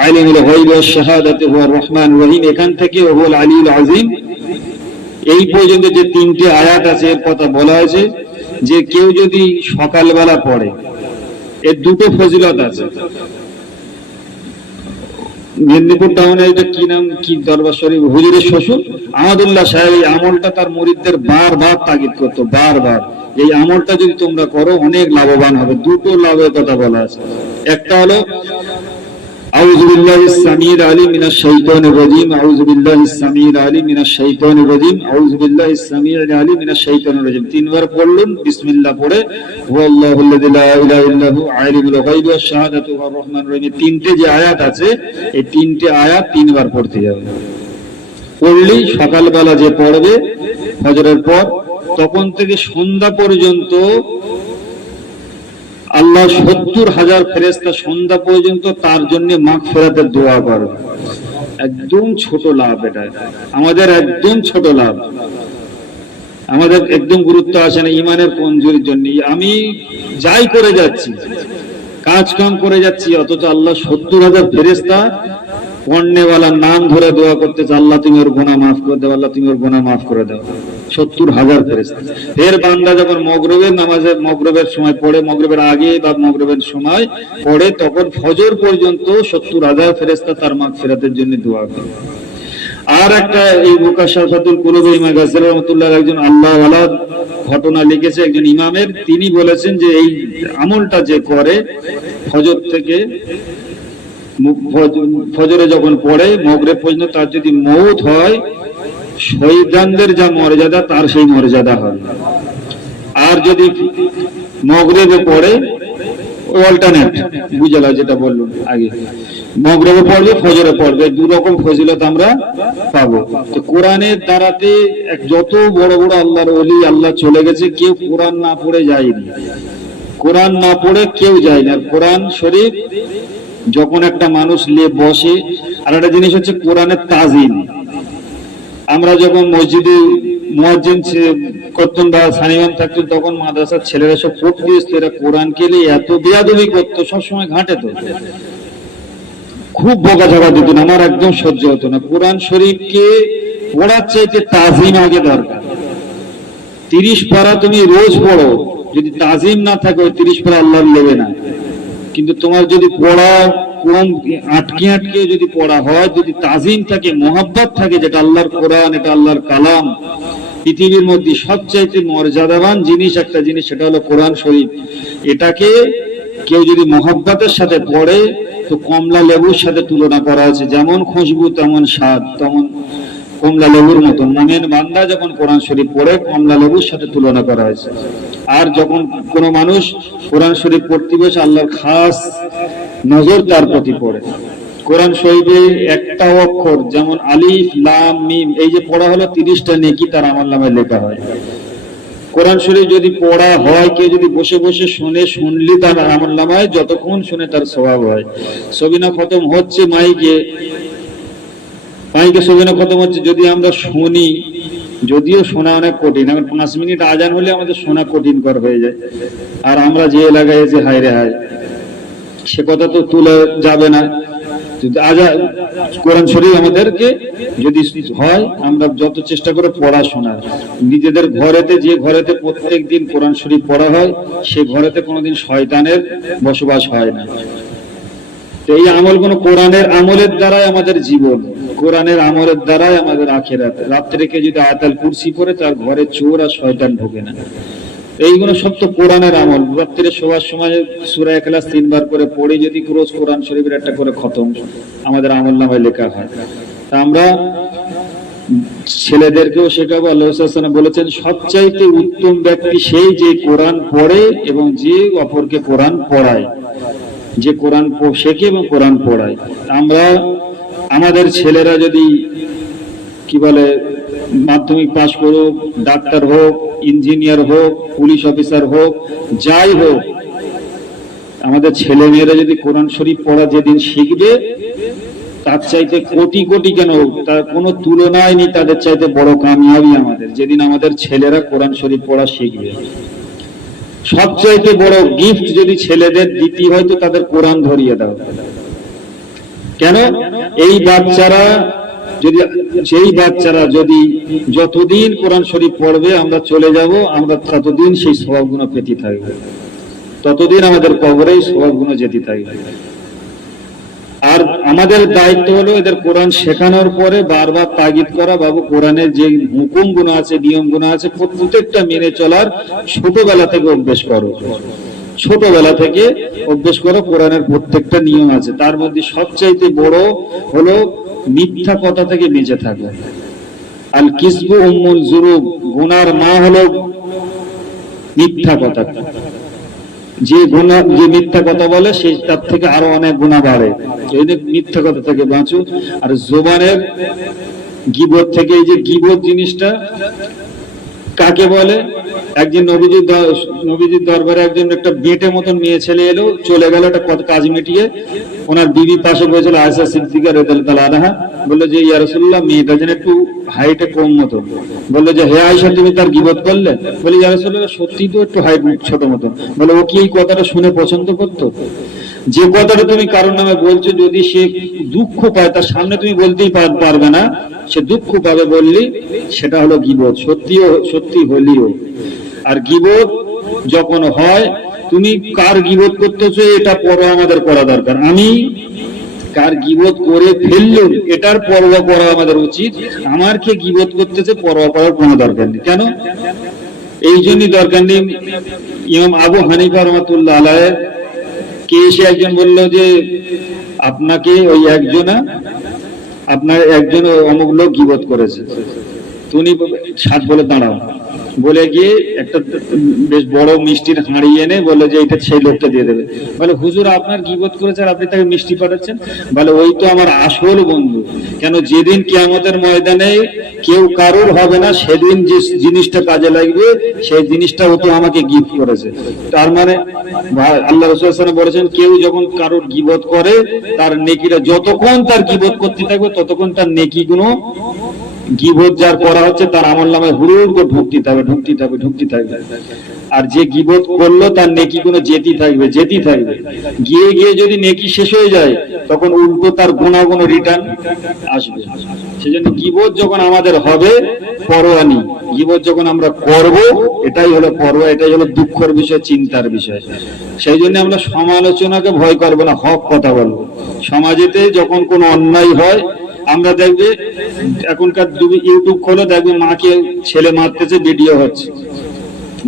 আলিমুল গায়বি ওয়াশ শাহাদাতি হুয়ার রহমানুর রহিম, এখান থেকে হুয়াল আলিয়্যুল আযীম, এই পর্যন্ত যে 3টে আয়াত আছে এর কথা বলা হয়েছে যে কেউ যদি সকালবেলা পড়ে, এর দুটো ফজিলত আছে। মেদিনীপুর টাউনে এটা কি নাম, কি দরবার শরীফ, হুজুরের শ্বশুর আহমদুল্লাহ সাহেব এই আমলটা তার মুরিদদের বারবার তাগিদ করতো, বারবার এই আমলটা যদি তোমরা করো অনেক লাভবান হবে। দুটো লাভের কথা বলা আছে। একটা হলো আউযু বিল্লাহিস সামিউল আলিম মিনাশ শাইতানির রাজিম, আউযু বিল্লাহিস সামিউল আলিম মিনাশ শাইতানির রাজিম, আউযু বিল্লাহিস সামিউল আলিম মিনাশ শাইতানির রাজিম। তিনবার পড়লেন বিসমিল্লাহ পড়ে, হুয়াল্লাহুল্লাযী লা ইলাহা ইল্লাহু আলিমুল গায়বি ওয়াশ শাহাদাতু ওয়ার রহমানির রহিম। তিনটে যে আয়াত আছে এই তিনটে আয়াত তিনবার পড়তে হবে। পড়লেই সকালবেলা যে পড়বে ফজরের পর, তখন থেকে সন্ধ্যা পর্যন্ত আল্লাহ 70,000 ফেরেশতা সন্ধ্যা পর্যন্ত তার জন্য মাগফিরাতের দোয়া করবে। একদম ছোট লাভ, এটা আমাদের একদম ছোট লাভ, আমাদের একদম গুরুত্ব আসে না ইমানের কমজোরির জন্য। আমি যাই করে যাচ্ছি, কাজ কাম করে যাচ্ছি, অথচ আল্লাহ 70,000 ফেরেশতা পড়নেওয়ালার নাম ধরে দোয়া করতেছে, আল্লাহ তুমি ওর গুনাহ মাফ করে দাও, আল্লাহ তুমি ওর গুনাহ মাফ করে দাও। 70,000 ফেরেশতা। ফের বান্দা যখন মগরিবের নামাজে, মগরিবের সময় পড়ে, মগরিবের আগে বা মগরিবের সময় পড়ে, তখন ফজর পর্যন্ত 70,000 ফেরেশতা তার মাগফিরাতের জন্য দোয়া করে। আর একটা এই মুকাশশাফাতুল কুলুব ইমাম গাজ্জালী রাহমাতুল্লাহ একজন আল্লাহওয়ালা ঘটনা লিখেছে একজন ইমামের। তিনি বলেছেন যে এই আমলটা যে করে ফজর থেকে ফজরে যখন পড়ে মগরিব পর্যন্ত, তার যদি মওত হয় শহীদানদের যা মর্যাদা তার সেই মর্যাদা হয়। আর যদি মগরিবে পড়ে অল্টারনেট, বুঝলা যেটা বললাম আগে, মগরিবে পড়বে ফজরে পড়বে, দু রকম ফজিলত আমরা পাবো। তো কোরআনের দ্বারাতে যত বড় বড় আল্লাহর ওলি আল্লাহ চলে গেছে, কেউ কোরআন না পড়ে যায়নি, কোরআন না পড়ে কেউ যায় না। কোরআন শরীফ যখন একটা মানুষ নিয়ে বসে, আর একটা জিনিস হচ্ছে কোরআনের তাজিম। আমরা যখন মসজিদে মুয়াজ্জিন করতেন বা সানিমান থাকতেন, তখন মাদ্রাসার ছেলেরা সব পড়তে আসতো, এরা কোরআনকে নিয়ে এত বেয়াদবি করতো, সবসময় ঘাটে তো, খুব বকাঝকা দিত, আমার একদম সহ্য হতো না। কোরআন শরীফকে পড়ার চাইতে তাজিম আগে দরকার। 30 পারা তুমি রোজ পড়ো, যদি তাজিম না থাকে ওই 30 পারা আল্লাহর নেবে না। কিন্তু তোমার যদি পড়া কম আটকে আটকে যদি পড়া হয়, যদি তাজিম থাকে, মোহাব্বত থাকে, যেটা আল্লাহর কোরআন, এটা আল্লাহর কালাম, পৃথিবীর মধ্যে সবচাইতে মর্যাদাবান জিনিস একটা জিনিস, সেটা হলো কোরআন শরীফ। এটাকে কেউ যদি মোহাব্বতের সাথে পড়ে, তো কমলা লেবুর সাথে তুলনা করা হয়েছে, যেমন খুশবু তেমন স্বাদ, তেমন কমলা লেবুর মতন। মুমিন বান্দা যখন কোরআন শরীফ পড়ে কমলা লেবুর সাথে তুলনা করা হয়েছে। আর যখন কোন মানুষ কোরআন শরীফ পড়তে বসে, আল্লাহর খাস নজর তার প্রতি পড়ে। কোরআন শরীফে একটা অক্ষর, যেমন আলিফ লাম মিম, এই যে পড়া হলো 30টা নেকি তার আমলনামায় লেখা হয়। কোরআন শরীফ যদি পড়া হয়, কেউ যদি বসে বসে শুনে, শুনলি তার আমলনামায় যতক্ষণ শুনে তার সওয়াব হয়। সবিনা খতম হচ্ছে মাইকে সবিনা খতম হচ্ছে, যদি আমরা শুনি, যদিও শোনা অনেক কঠিন, এখন 5 মিনিট আজান হলে আমাদের শোনা কঠিনকর হয়ে যায়। আর আমরা যে এলাকায় এসে হায় রে হায়, সে কথা তো তুলে যাবে না। কোরআন শরীফ আমাদেরকে যদি হয়, আমরা যত চেষ্টা করে পড়াশোনা, নিজেদের ঘরেতে, যে ঘরেতে প্রত্যেক দিন কোরআন শরীফ পড়া হয়, সে ঘরেতে কোনোদিন শয়তানের বসবাস হয় না। এই আমলগুলো কোরআনের আমলের দ্বারাই আমাদের জীবন, কোরআনের আমলের দ্বারাই আমাদের আখিরাত। রাত্রিকে যদি আয়াতুল কুরসি পড়ে, তার ঘরে চোর আর শয়তান ঢোকে না। এইগুলো সব তো কোরআনের আমল। রাত্রে শোয়ার সময় সূরা ইখলাস 3 বার করে পড়ে যদি রোজ কোরআন শরীফের একটা করে খতম আমাদের আমলনামায় লেখা হয়, তা আমরা ছেলেদেরকেও শেখাবো। আল্লাহ রাসূল সাল্লাল্লাহু আলাইহি ওয়াসাল্লাম বলেছেন, সবচাইতে উত্তম ব্যক্তি সেই যে কোরআন পড়ে এবং যে অপরকে কোরআন পড়ায়, যে কোরআন শেখে এবং কোরআন পড়ায়। আমরা আমাদের ছেলেরা যদি কি বলে মাধ্যমিক পাশ করুক, ডাক্তার হোক, ইঞ্জিনিয়ার হোক, পুলিশ অফিসার হোক, যাই হোক, আমাদের ছেলে মেয়েরা যদি কোরআন শরীফ পড়া যেদিন শিখবে, তার চাইতে কোটি কোটি, কেন তার কোনো তুলনায় নেই, তাদের চাইতে বড় কামিয়াবি আমাদের, যেদিন আমাদের ছেলেরা কোরআন শরীফ পড়া শিখবে। সবচাইতে বড় গিফট যদি ছেলেদের দিতে হয়, তো তাদের কোরআন ধরিয়ে দাও। কেন? এই বাচ্চারা যদি যতদিন কোরআন শরীফ পড়বে, আমরা চলে যাব, আমরা ততদিন সেই সওয়াবগুলো পেতে থাকবে, ততদিন আমাদের কবরে সওয়াবগুলো যেতে থাকবে। আর আমাদের দায়িত্ব হলো এদের কোরআন শেখানোর পরে বারবার তাগিদ করা, বাবু কোরআনের যে হুকুম গুলো আছে, নিয়ম গুলো আছে, প্রত্যেকটা মেনে চলার ছোটবেলা থেকে অভ্যেস করো। ছোটবেলা থেকে অভ্যেস করো, কোরআনের প্রত্যেকটা নিয়ম আছে। তার মধ্যে সবচাইতে বড় হলো মিথ্যা কথা থেকে বেঁচে থাকা। আল কিসবু উম্মুল জুরুব, গুনার মা হলো মিথ্যা কথা। যে গুনাহ, যে মিথ্যা কথা বলে সে তার থেকে আরো অনেক গুনাহ বাড়ে। এই যে মিথ্যা কথা থেকে বাঁচো। আর জবানের গীবত থেকে, এই যে গীবত জিনিসটা কাকে বলে? একদিন নবীজির দরবারে একজন একটা বেটে মতন মেয়ে ছেলে এলো, চলে গেল একটা কাজ মিটিয়ে। ওনার বিবি পাশে বসেছিল আয়েশা সিদ্দিকা রাদিয়াল্লাহু আনহা। বললো যে ইয়া রাসূলুল্লাহ, মেয়েটা যেন একটু হাইটে কম মতো। বললো যে হে আয়েশা, তুমি তার গীবত করলে? বলে ইয়া রাসূলুল্লাহ, সত্যি তো একটু হাইট ছোট মতো। বলে ও কি এই কথাটা শুনে পছন্দ করতো? যে কথাটা তুমি কারোর নামে বলছো, যদি সে দুঃখ পায়, তার সামনে তুমি বলতেই পারবে না, সে দুঃখ পাবে বললি, সেটা হলো গীবত। সত্যি হলিও। আর গীবত যখন হয়, তুমি কার গীবত করতেছো এটা পরোয়া আমাদের করা দরকার। আমি কার গীবত করে ফেললুম এটার পরোয়া করা আমাদের উচিত। আমার কে গীবত করতেছে পরোয়া করার কোনো দরকার নেই। কেন? এই জন্যই দরকার নেই। ইমাম আবু হানিফা রাহমাতুল্লাহ আলাইহি কে এসে একজন বললো যে আপনাকে ওই আপনার একজন অমুক লোক গীবত করেছে। তুমি সাত বলে দাঁড়াও, বলে গিয়ে একটা বেশ বড় মিষ্টির হাঁড়ি এনে বলে যে এটা সেই লোকটা দিয়ে দেবে। বলে হুজুর, আপনার গীবত করেছে আর আপনি তাকে মিষ্টি পাঠাচ্ছেন? বলে ওই তো আমার আসল বন্ধু। কেন? যেদিন কিয়ামতের ময়দানে কেউ কারোর হবে না, সেদিন যে জিনিসটা কাজে লাগবে সেই জিনিসটা ও তো আমাকে গিফট করেছে। তার মানে আল্লাহ রাসূল সাল্লাল্লাহু আলাইহি ওয়াসাল্লাম বলেছেন, কেউ যখন কারোর গীবত করে তার নেকিরা যতক্ষণ তার গীবত করতে থাকবে ততক্ষণ তার নেকিগুলো, গীবত যার করা হচ্ছে তার আমলনামায় হুড়ুড় করে ঢুকতে থাকবে। আর যে গীবত করলো তার নেকিগুলো যেতেই থাকবে। গিয়ে যদি নেকি শেষ হয়ে যায় তখন উল্টো তার গুনাহগুলো রিটার্ন আসবে। সেজন্য গীবত যখন আমাদের হবে, পরোয়া নেই। গীবত যখন আমরা করব, এটাই হলো পরোয়া, এটাই হলো দুঃখের বিষয়, চিন্তার বিষয়। সেই জন্য আমরা সমালোচনাকে ভয় করবো না, হক কথা বলবো। সমাজেতে যখন কোনো অন্যায় হয়, আমরা দেখবে এখনকার ইউটিউব খোলো, দেখবে মাকে ছেলে মারতেছে, ভিডিও হচ্ছে।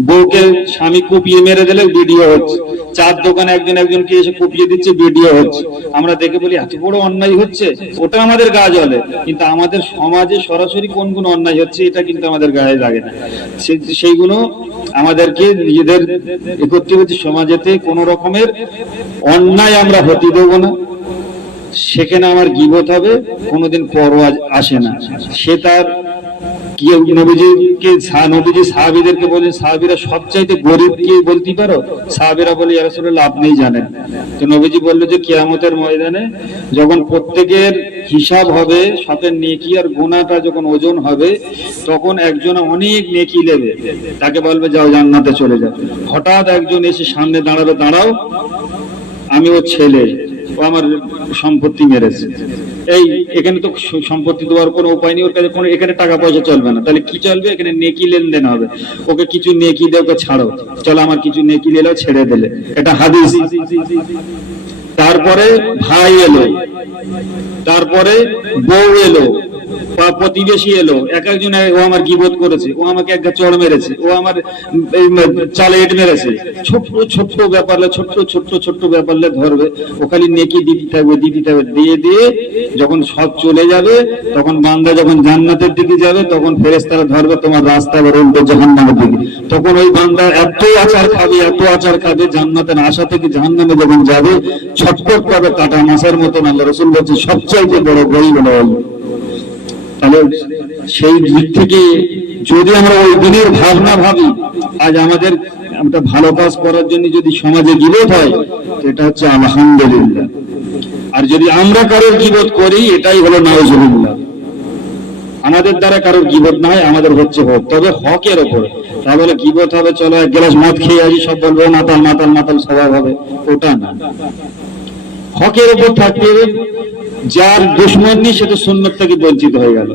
বউকে স্বামী কুপিয়ে মেরে দিলে ভিডিও হচ্ছে। চার দোকানে একজনকে এসে কুপিয়ে দিচ্ছে, ভিডিও হচ্ছে। আমরা দেখে বলি এত বড় অন্যায় হচ্ছে, ওটা আমাদের গা জ্বলে। কিন্তু আমাদের সমাজে সরাসরি কোন কোন অন্যায় হচ্ছে এটা কিন্তু আমাদের গায়ে লাগে না। সেইগুলো আমাদেরকে নিজেদের করতে হচ্ছে। সমাজেতে কোন রকমের অন্যায় আমরা হতে দেবো না, সেখানে আমার গীবত হবে, কোনোদিন পরোয়া আসে না। সে তার নবীজি সাহাবীদেরকে বলেন, সাহাবীরা সবচাইতে গরিব কে বলতে পারো? সাহাবীরা বলে ইয়া রাসূলুল্লাহ, আপনিই জানেন। তো নবীজি বলল যে কিয়ামতের ময়দানে যখন প্রত্যেকের হিসাব হবে, সবের নেকি আর গুনাহটা যখন ওজন হবে, তখন একজন অনেক নেকি নেবে, তাকে বলবে যাও জান্নাতে চলে যাও। হঠাৎ একজন এসে সামনে দাঁড়াও, আমি ওর ছেলে, ও আমার সম্পত্তি মেরেছে। এই এখানে তো সম্পত্তি দেওয়ার কোনো উপায় নেই, ওর কাছে কোনো এখানে টাকা পয়সা চলবে না। তাহলে কি চলবে? এখানে নেকি লেনদেন হবে। ওকে কিছু নেকি দিয়ে ওকে ছাড়ো, চলো আমার কিছু নেকি নিলেও ছেড়ে দিলে, এটা হাদিস। তারপরে ভাই এলো, তারপরে বউ এলো, প্রতিবেশী এলো, একজন ও আমার গীবত করেছে, ও আমাকে একটা চড় মেরেছে, ও আমার চালে ইট মেরেছে। ছোট্ট ব্যাপারলে ছোট্ট ব্যাপারলে ধরবে, ও খালি নেকি দিতে থাকবে। দিয়ে যখন সব চলে যাবে, তখন বান্দা যখন জান্নাতের দিকে যাবে, তখন ফেরেশতারা ধরবে তোমার রাস্তা উল্টো জাহান্নামের দিকে। তখন ওই বান্দা এত আচার খাবে, জান্নাতের আশা থেকে জাহান্নামে যখন যাবে, ছটফট পাবে কাটা মাছের মতন। আল্লাহ রাসূল বলছে সবচাইতে বড় গরিব হলো। তাহলে সেই দিক থেকে যদি আমরা ওই দিনের ভাবনা ভাবি, আজ আমাদের একটা ভালো কাজ করার জন্য যদি সমাজে গীবত হয়, এটা হচ্ছে আলহামদুলিল্লাহ। আর যদি আমরা কারোর গীবত করি, এটাই হলো নাউজুবিল্লাহ। আমাদের দ্বারা কারোর গীবত না হয়, আমাদের হচ্ছে হক, তবে হকের ওপর। তাহলে গীবত হবে, চলো এক গ্লাস মদ খেয়ে আসি, সব বলবো মাতাল স্বভাব হবে, ওটা না। হকের ওপর থাকতে হবে। যার দুশমন নেই সে তো সুন্নাত থেকে বঞ্চিত হয়ে গেল।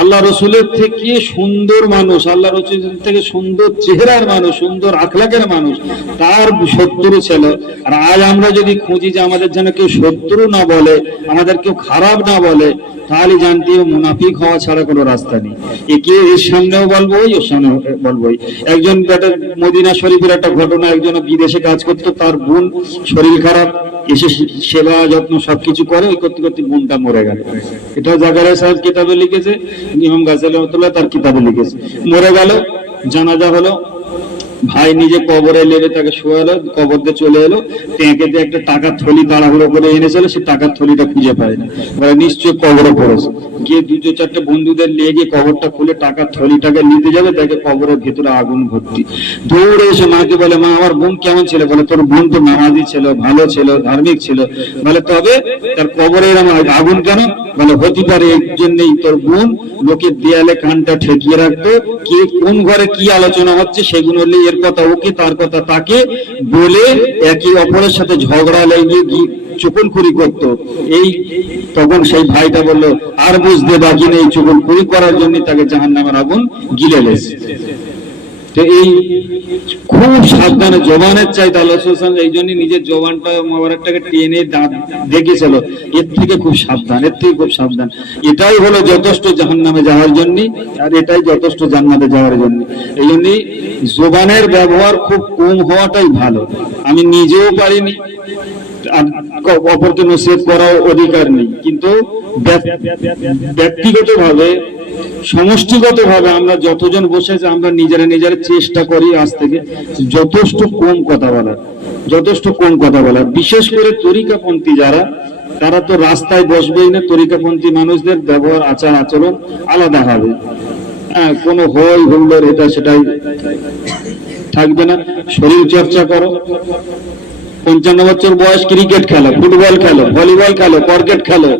আল্লাহ রসুলের থেকে সুন্দর মানুষ, আল্লাহ রসুলের থেকে সুন্দর চেহারার মানুষ, সুন্দর আখলাকের মানুষ, তার শত্রু ছিল। আর আজ আমরা যদি খুঁজি যে আমাদের যেন কেউ শত্রু না বলে, আমাদের কেউ খারাপ না বলে, তাহলে জানতে হবে মুনাফিক হওয়া ছাড়া কোনো রাস্তা নেই। একে এর সামনেও বলবো, ওর সামনে বলবো। একজন মদিনা শরীফের একটা ঘটনা, একজন বিদেশে কাজ করতো, তার বোন শরীর খারাপ, এসে সেবা যত্ন সবকিছু করে, ওই করতে করতে বোনটা মরে গেল। এটা জাকারিয়া সাহেব কিতাবে লিখেছে, ইমাম গাজ্জালী রহমাতুল্লাহ তার কিতাবে লিখেছে। মরে গেল, জানাজা হলো, ভাই নিজে কবরে লেবে তাকে শোয়ালো, কবর দিয়ে চলে এলো, ট্যাঁকে দিয়ে একটা টাকার থলি তাড়াহুড়ো করে এনেছিল, সে টাকার থলিটা খুঁজে পায় না, নিশ্চয়ই কবরে পড়েছে। গিয়ে দুটো চারটে বন্ধুদের নিয়ে গিয়ে কবরটা খুলে টাকার থলিটাকে নিতে যাবে, দেখে কবরের ভেতরে আগুন ভর্তি। দৌড়ে এসে মাকে বলে, মা আমার বোন কেমন ছিল? বলে, তোর বোন তো নামাজি ছিল, ভালো ছিল, ধার্মিক ছিল। বলে, তবে তার কবরে আগুন কেন? বলে, হতে পারে এই জন্যই তোর বোন লোকের দেয়ালে কানটা ঠেকিয়ে রাখতো, কে কোন ঘরে কি আলোচনা হচ্ছে সেগুলো এর কথা ওকে, তার কথা তাকে বলে একে অপরের সাথে ঝগড়া লেগে চুগলখড়ি করতো। এই তখন সেই ভাইটা বললো, আর বুঝতে বাকি নেই, চুগলখড়ি করার জন্য তাকে জাহান্নামের আগুন গিলে লেছে। তো এই খুব সাবধানে, জবানের চাইতে আল্লাহ এই জন্য নিজের জবানটা মোবারকটাকে টেনে দেখেছিল, এর থেকে খুব সাবধান, এর থেকে খুব সাবধান। এটাই হলো যথেষ্ট জাহান্নামে যাওয়ার জন্য, আর এটাই যথেষ্ট জান্নাতে যাওয়ার জন্য। এই জন্য জবানের ব্যবহার খুব কম হওয়াটাই ভালো। আমি নিজেও পারিনি, অপরকে নসিহত করার অধিকার নেই, কিন্তু ব্যক্তিগতভাবে সমষ্টিগতভাবে আমরা যতজন বসে আছি, আমরা নিজেরা চেষ্টা করি আজ থেকে যথেষ্ট কম কথা বলার, যথেষ্ট কম কথা বলার। বিশেষ করে তরিকাপন্থী যারা, তারা তো রাস্তায় বসবেই না। তরিকাপন্থী মানুষদের ব্যবহার, আচার আচরণ আলাদা হবে। হ্যাঁ, কোনো হই হুল্লোড় এটা সেটাই থাকবে না। শরীর চর্চা করো। 55 বছর বয়স ক্রিকেট খেলো, ফুটবল খেলো, ভলিবল খেলো, ক্রিকেট খেলো।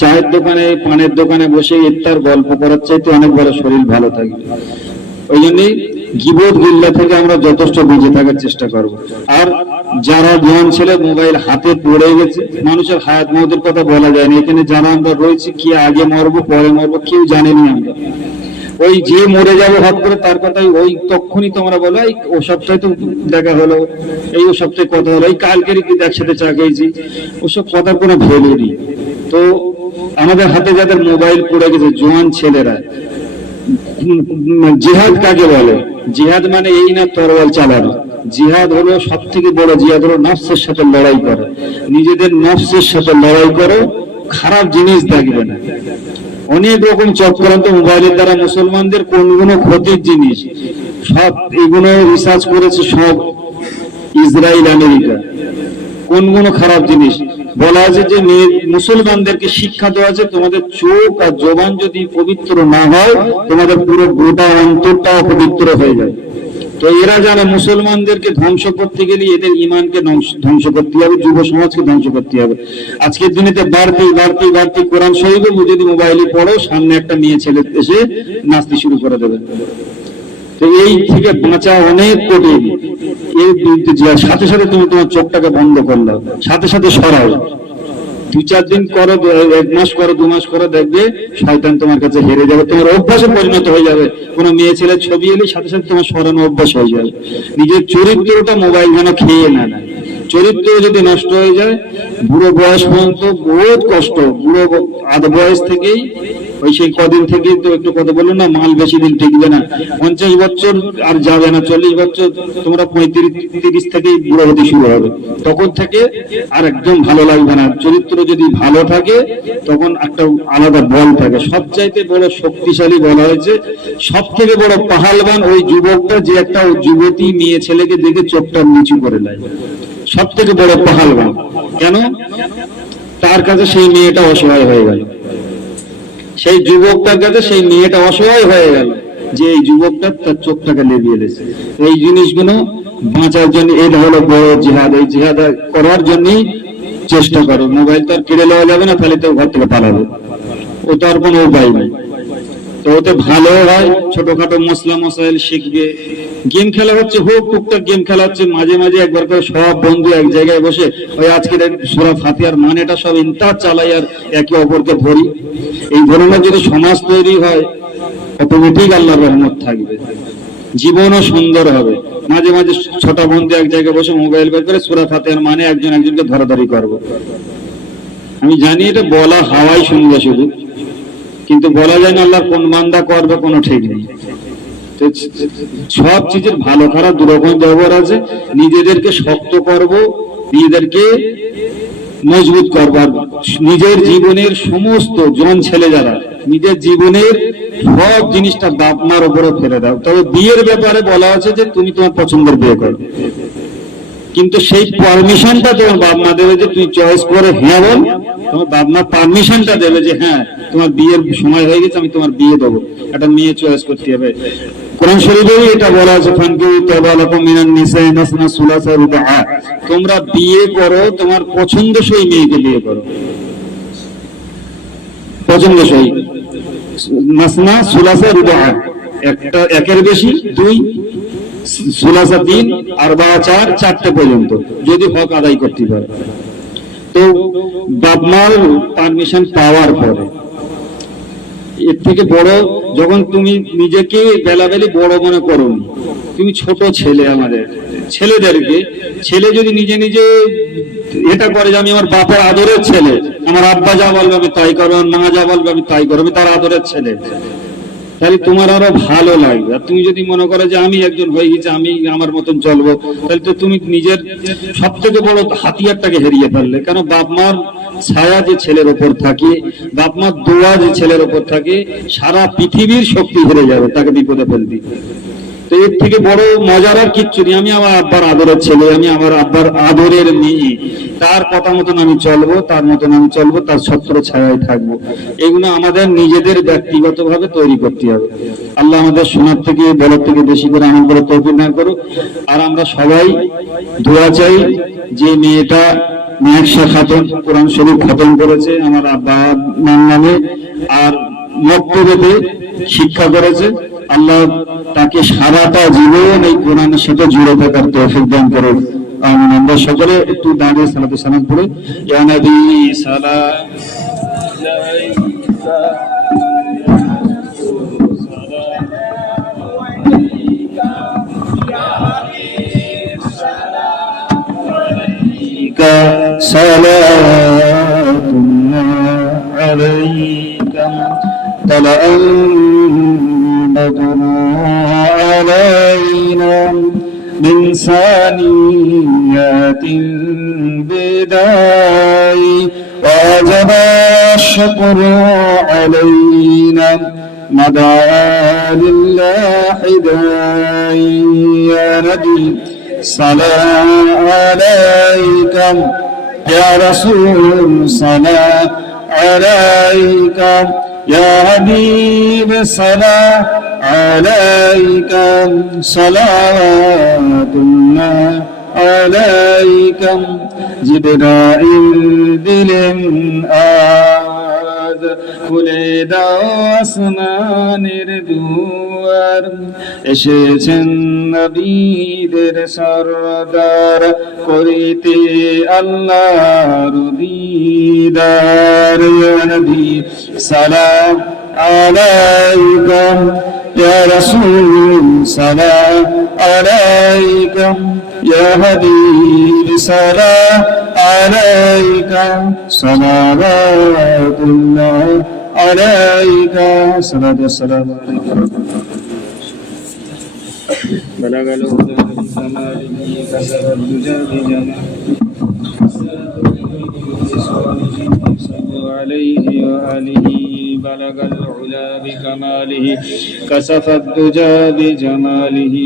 চায়ের দোকানে, পানের দোকানে বসে ইফতার গল্প করার চাইতে অনেক বড় শরীর ভালো থাকবে। ওই জন্যই গীবত গিল্লা থেকে আমরা যথেষ্ট বেঁচে থাকার চেষ্টা করব। আর যারা জোয়ান ছেলে মোবাইল হাতে পড়ে গেছে, মানুষের হায়াত মওতের কথা বলা যায়নি। এখানে যারা আমরা রয়েছি, কি আগে মরবো পরে মরবো কেউ জানেনি। আমরা ওই যে মরে যাবো হট করে তার কথাই ওই তখনই তোমরা বলো, ও সপ্তাহে তো দেখা হলো, এই ও সপ্তাহে কথা হলো, এই কালকেরই কিন্তু একসাথে চা খেয়েছি, ওসব কথার কোনো ভ্যালু নেই। তো আমাদের হাতে যাদের মোবাইল পড়ে গেছে, জোয়ান ছেলেরা, জিহাদ কাকে বলে? জিহাদ মানে এই না তরোয়াল চালানো। জিহাদ হলো সব থেকে বড় জিহাদ হলো নফসের সাথে লড়াই করা। নিজেদের নফসের সাথে লড়াই করো, খারাপ জিনিস দেখবে না। অনেক রকম চক্রান্ত মোবাইলের দ্বারা মুসলমানদের কোনগুলো ক্ষতির জিনিস, সব এগুলো রিসার্চ করেছে সব ইসরায়েল, আমেরিকা। কোনগুলো খারাপ জিনিস বলা আছে যে মুসলমানদেরকে শিক্ষা দেওয়া আছে, তোমাদের চোখ আর জবান যদি পবিত্র না হয়, তোমাদের পুরো গোটা অন্তরটা অপবিত্র হয়ে যায়। তো এরা জানে মুসলমানদেরকে ধ্বংস করতে গেলে এদের ইমানকে ধ্বংস করতে হবে, যুব সমাজকে ধ্বংস করতে হবে। আজকের দিনেতে বাড়তি বাড়তি বাড়তি কোরআন শরীফে যদি মোবাইলে পড়ো, সামনে একটা মেয়ে ছেলে এসে নাচতে শুরু করে দেবে। তো এই থেকে বাঁচা অনেক কঠিন। এর বিরুদ্ধে সাথে সাথে তুমি তোমার চোখটাকে বন্ধ করলো, সাথে সাথে সরাও। 2-4 দিন করো, 1 মাস করো, 2 মাস করো, দেখবে শয়তান তোমার কাছে হেরে যাবে, তোমার অভ্যাসে পরিণত হয়ে যাবে। কোনো মেয়ে ছেলের ছবি এলে সাথে সাথে তোমার সরানো অভ্যাস হয়ে যাবে। নিজের চরিত্রটা মোবাইল যেন খেয়ে না নেয়। চরিত্র যদি নষ্ট হয়ে যায়, বুড়ো বয়স পর্যন্ত বহুত কষ্ট। বুড়ো আধ বয়স থেকেই ওই সেই কদিন থেকে তো একটু কথা বললো না, মাল বেশি দিন টিকবে না। 50 বছর আর যাবে না, 40 বছর, তোমরা 35-30 থেকেই বুড়ো হতে শুরু হবে। তখন থেকে আর একদম ভালো লাগবে না। চরিত্র যদি ভালো থাকে, তখন একটা আলাদা বল থাকে। সবচাইতে বড় শক্তিশালী বলা হয়েছে, সব থেকে বড় পাহালবান ওই যুবকটা যে একটা যুবতী মেয়ে ছেলেকে দেখে চোখটা নিচু করে নেয়। সব থেকে বড় পাহালবান। কেন? তার কাছে সেই মেয়েটা অসহায় হয়ে গেল, সেই যুবকটার কাছে সেই মেয়েটা অসহায় হয়ে গেল, যে এই যুবকটা তার চোখটাকে লেবিয়ে দিয়েছে। এই জিনিসগুলো বাঁচার জন্য এটা হলো বড় জিহাদ। এই জিহাদ করার জন্যই চেষ্টা করো। মোবাইল তো আর কেড়ে নেওয়া যাবে না, তাহলে তো ঘর থেকে পালাবে, ও তো আর কোনো উপায় নেই। তো ওতে ভালো হয়, ছোটখাটো মশলা মশাইল শিখবে, গেম খেলা হচ্ছে, হোক টুকটাক গেম খেলা হচ্ছে, মাঝে মাঝে একবার করে সব বন্ধু এক জায়গায় বসে ওই আজকের সূরা ফাতিহার মানেটা সব ইন্তার চালাই আর একে অপরকে ধরি। এই ধরনের যদি সমাজ তৈরি হয় অটোমেটিক আল্লাহর রহমত থাকবে, জীবনও সুন্দর হবে। মাঝে মাঝে ছোট বন্ধু এক জায়গায় বসে মোবাইল বের করে সূরা ফাতিহার মানে একজন একজনকে ধরাধরি করবো। আমি জানি এটা বলা হাওয়াই শুনবে শুধু, কিন্তু বলা যায় না আল্লাহর কোন বান্দা করবে কোনো ঠিক নেই। সব চিজের ভালো খারাপ দুরকম ব্যবহার আছে। নিজেদেরকে শক্ত করব, নিজেদেরকে মজবুত করব, আর নিজের জীবনের সমস্ত জন ছেলে যারা নিজের জীবনের সব জিনিসটা বাপ মার উপরে ফেলে দাও। তবে বিয়ের ব্যাপারে বলা আছে যে তুমি তোমার পছন্দের বিয়ে করো, কিন্তু সেই পারমিশনটা তোমার বাপ মা দেবে যে তুই চয়েস করে হ্যাঁ বল। তোমার বাপ মা পারমিশনটা দেবে যে হ্যাঁ তোমার বিয়ের সময় হয়ে গেছে, আমি তোমার বিয়ে দেবো। একটা মেয়ে চয়েস করতে হবে। কোরআন শরীফে এটা বলা আছে, ফানকিহু তাবালাকুম মিনান নিসাই মাসনা সুলাসা রুবা, তোমরা বিয়ে করো তোমার পছন্দসই মেয়েকে বিয়ে করো। পছন্দসই মাসনা সুলাসা রুবা, একটা একের বেশি, দুই সুলাসা তিন, আরবা চার, চারটে পর্যন্ত যদি হক আদায় করতে পারে। তো বাপ মার পারমিশন পাওয়ার পরে এর থেকে বড়, যখন তুমি নিজেকে বেলাবেলি বড় মনে করো, তুমি ছোট ছেলে, আমাদের ছেলেদেরকে, ছেলে যদি নিজে নিজে এটা করে যে আমি আমার বাপের আদরের ছেলে, আমার আব্বা যা বলবে আমি তাই করবো, আমার মা যা বলবে আমি তাই করবো, আমি তার আদরের ছেলে, তাহলে তোমার আরো ভালো লাগবে। আর তুমি যদি মনে করো যে আমি একজন হয়ে গেছি, আমি আমার মতন চলবো, তাহলে তো তুমি নিজের সব থেকে বড় হাতিয়ারটাকে হারিয়ে ফেললে। কেন বাপ মার ছায়া যে ছেলের ওপর থাকে, বাপ মার দোয়া যে ছেলের ওপর থাকে, সারা পৃথিবীর শক্তি হেরে যাবে, তাকে বিপদে ফেলবি। তো এর থেকে বড় মজার আর কিচ্ছু নেই। আমি আমার আব্বার আদরের ছেলে, আমি আমার আব্বার আদরের মেয়ে, তার কথা মতন আমি চলবো, তার মতন আমি চলবো, তার ছত্র ছায়ায় থাকবো। এগুলো আমাদের নিজেদের ব্যক্তিগতভাবে তৈরি করতে হবে। আল্লাহ আমাদের শোনার থেকে বলার থেকে বেশি করে আমল করে তৌফিক দান করুক। আর আমরা সবাই দোয়া চাই যে মেয়েটা মেহেশা খাতুন কোরআন শরীফ খতম করেছে আমার আব্বা নামে, আর মক্তবেতে শিক্ষা করেছে, আল্লাহ তাকে সারাটা জীবন এই কোরআনের সাথে জুড়ে থাকার তৌফিক দান করুন। আমিন। আমরা সকলে একটু দাঁড়িয়ে সালাতু সালাম পড়ে, ইয়া নবী সালাম আলাইকা সালাতুল্লাহ আলাইকা তালাআল بدر علينا من ثانيات البداية وجب الشكر علينا مدى لله داعي يا نبي سلام عليك يا رسول سلام عليك يا حبيب سلام عليك صلاة الله عليك জিবরাইল দিলেন আজ খুলে দাও আসমানের দুয়ার, এসেছেন নবীদের সরদার করিতে আল্লাহর দিদার। ইয়া নবী সালাম আলাইকা ইয়া রাসূল সালাম আলাইকা ইয়া হাবিব সালাম আলাইকা সালাওয়াতুল্লাহ আলাইকা সালাতু ওয়াসসালামু আলাইকা বালাগাল হুদা বিকামালিহি কাসাবাদ দুজা বিজামালিহি আলাইহি ওয়া আলিহি بلغ العلا بكماله كسف الدجى بجماله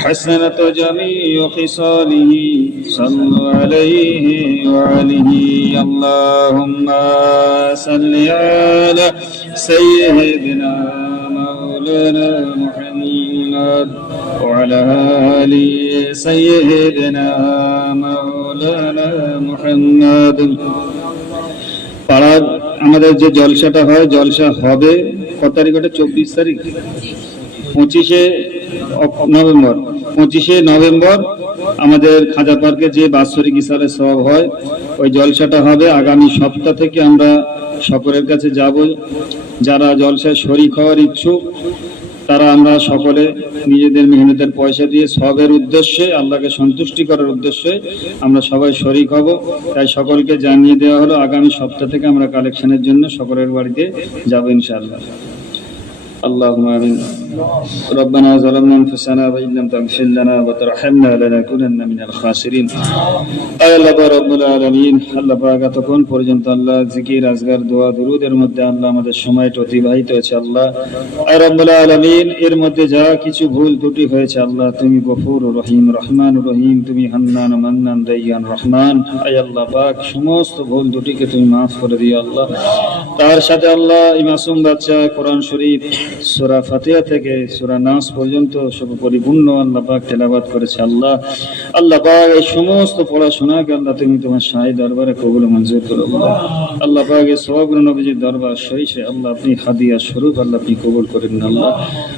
حسنت جميع خصاله صلوا عليه وعليه اللهم صل على سيدنا مولانا محمد وعلى آل سيدنا مولانا محمد। পাড়ার আমাদের যে জলসাটা হয়, জলসা হবে কত তারিখ? 24 তারিখ। 25 নভেম্বর আমাদের খাজা পার্কে যে বাৎসরিক ইসালের সওয়াব হয়, ওই জলসাটা হবে। আগামী সপ্তাহ থেকে আমরা সকলের কাছে যাব। যারা জলসায় শরীক হওয়ার ইচ্ছুক তারা আমরা সকলে নিজেদের মেহনতের পয়সা দিয়ে সবের উদ্দেশ্যে, আল্লাহকে সন্তুষ্টি করার উদ্দেশ্যে আমরা সবাই শরীক হব। তাই সকলকে জানিয়ে দেওয়া হলো আগামী সপ্তাহ থেকে আমরা কালেকশনের জন্য সকলের বাড়িতে যাব ইনশাআল্লাহ। اللهم آمين. ربنا ظلمنا أنفسنا وإن لم تغفر لنا وترحمنا لنكونن من الخاسرين. আয় আল্লাহ রাব্বুল আলামিন, আল্লাহ পাক এতক্ষণ পর্যন্ত আল্লাহ জিকির, আজগার, দোয়া, দুরুদের মধ্যে আল্লাহ আমাদের সময়টা অতিবাহিত হয়েছে। আল্লাহ আয় রাব্বুল আলামিন, এর মধ্যে যা কিছু ভুল ত্রুটি হয়েছে আল্লাহ তুমি গফুর রহিম, রহমান রহিম, তুমি হান্নান মান্নান দাইয়ান রহমান। আয় আল্লাহ পাক সমস্ত ভুল ত্রুটিকে তুমি মাফ করে দিও আল্লাহ। তার সাথে আল্লাহ এই মাসুম বাচ্চা কোরআন শরীফ সূরা ফাতিহা থেকে সূরা নাস পর্যন্ত সব পরিপূর্ণ আল্লাহ পাক তেলাওয়াত করেছে আল্লাহ। আল্লাহ পাক এই সমস্ত পড়াশোনাকে আল্লাহ তুমি তোমার শাহী দরবারে কবুল মঞ্জুর করো আল্লাহ। আল্লাহ পাক এই সওয়াবগুলো নবীজির দরবার শরীফে আল্লাহ আপনি হাদিয়া স্বরূপ আল্লাহ আপনি কবুল করেন আল্লাহ।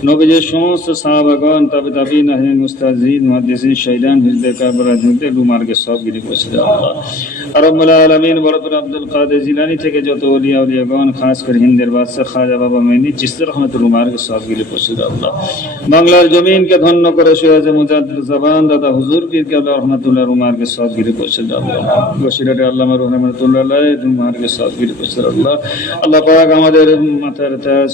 নবীজির সমস্ত সাহাবাগণ, তাবিঈন, আহলে মুস্তাজিদ, মুহাদ্দিসিন, শহীদান, হিজবে কারবালা, হিজবে লুমার্গে সব গিরে পৌঁছে দাও আল্লাহ। রব্বুল আলামিন, বরকত আব্দুল কাদের জিলানী থেকে যত ওলিয়া উলিয়াগণ, খাস করে হিন্দের বাদশাহ খাজা বাবা মেইনি চিশতি রহমাতুল্লাহ মার্গে সব গিরে পৌঁছে দাও আল্লাহ। বাংলার জমিনকে ধন্য করে সিরাজে মুজাদ্দিদ জাবান দাদা হুজুর পীর কেবলা রহমাতুল্লাহ রুমার্গে সব গিরে পৌঁছে দাও আল্লাহ। বসিরাটে আল্লামা রহমাতুল্লাহ আলাইহি রুমার্গে সব গিরে পৌঁছে দাও আল্লাহ। আল্লাহ পাক আমাদের মাথার তাজ,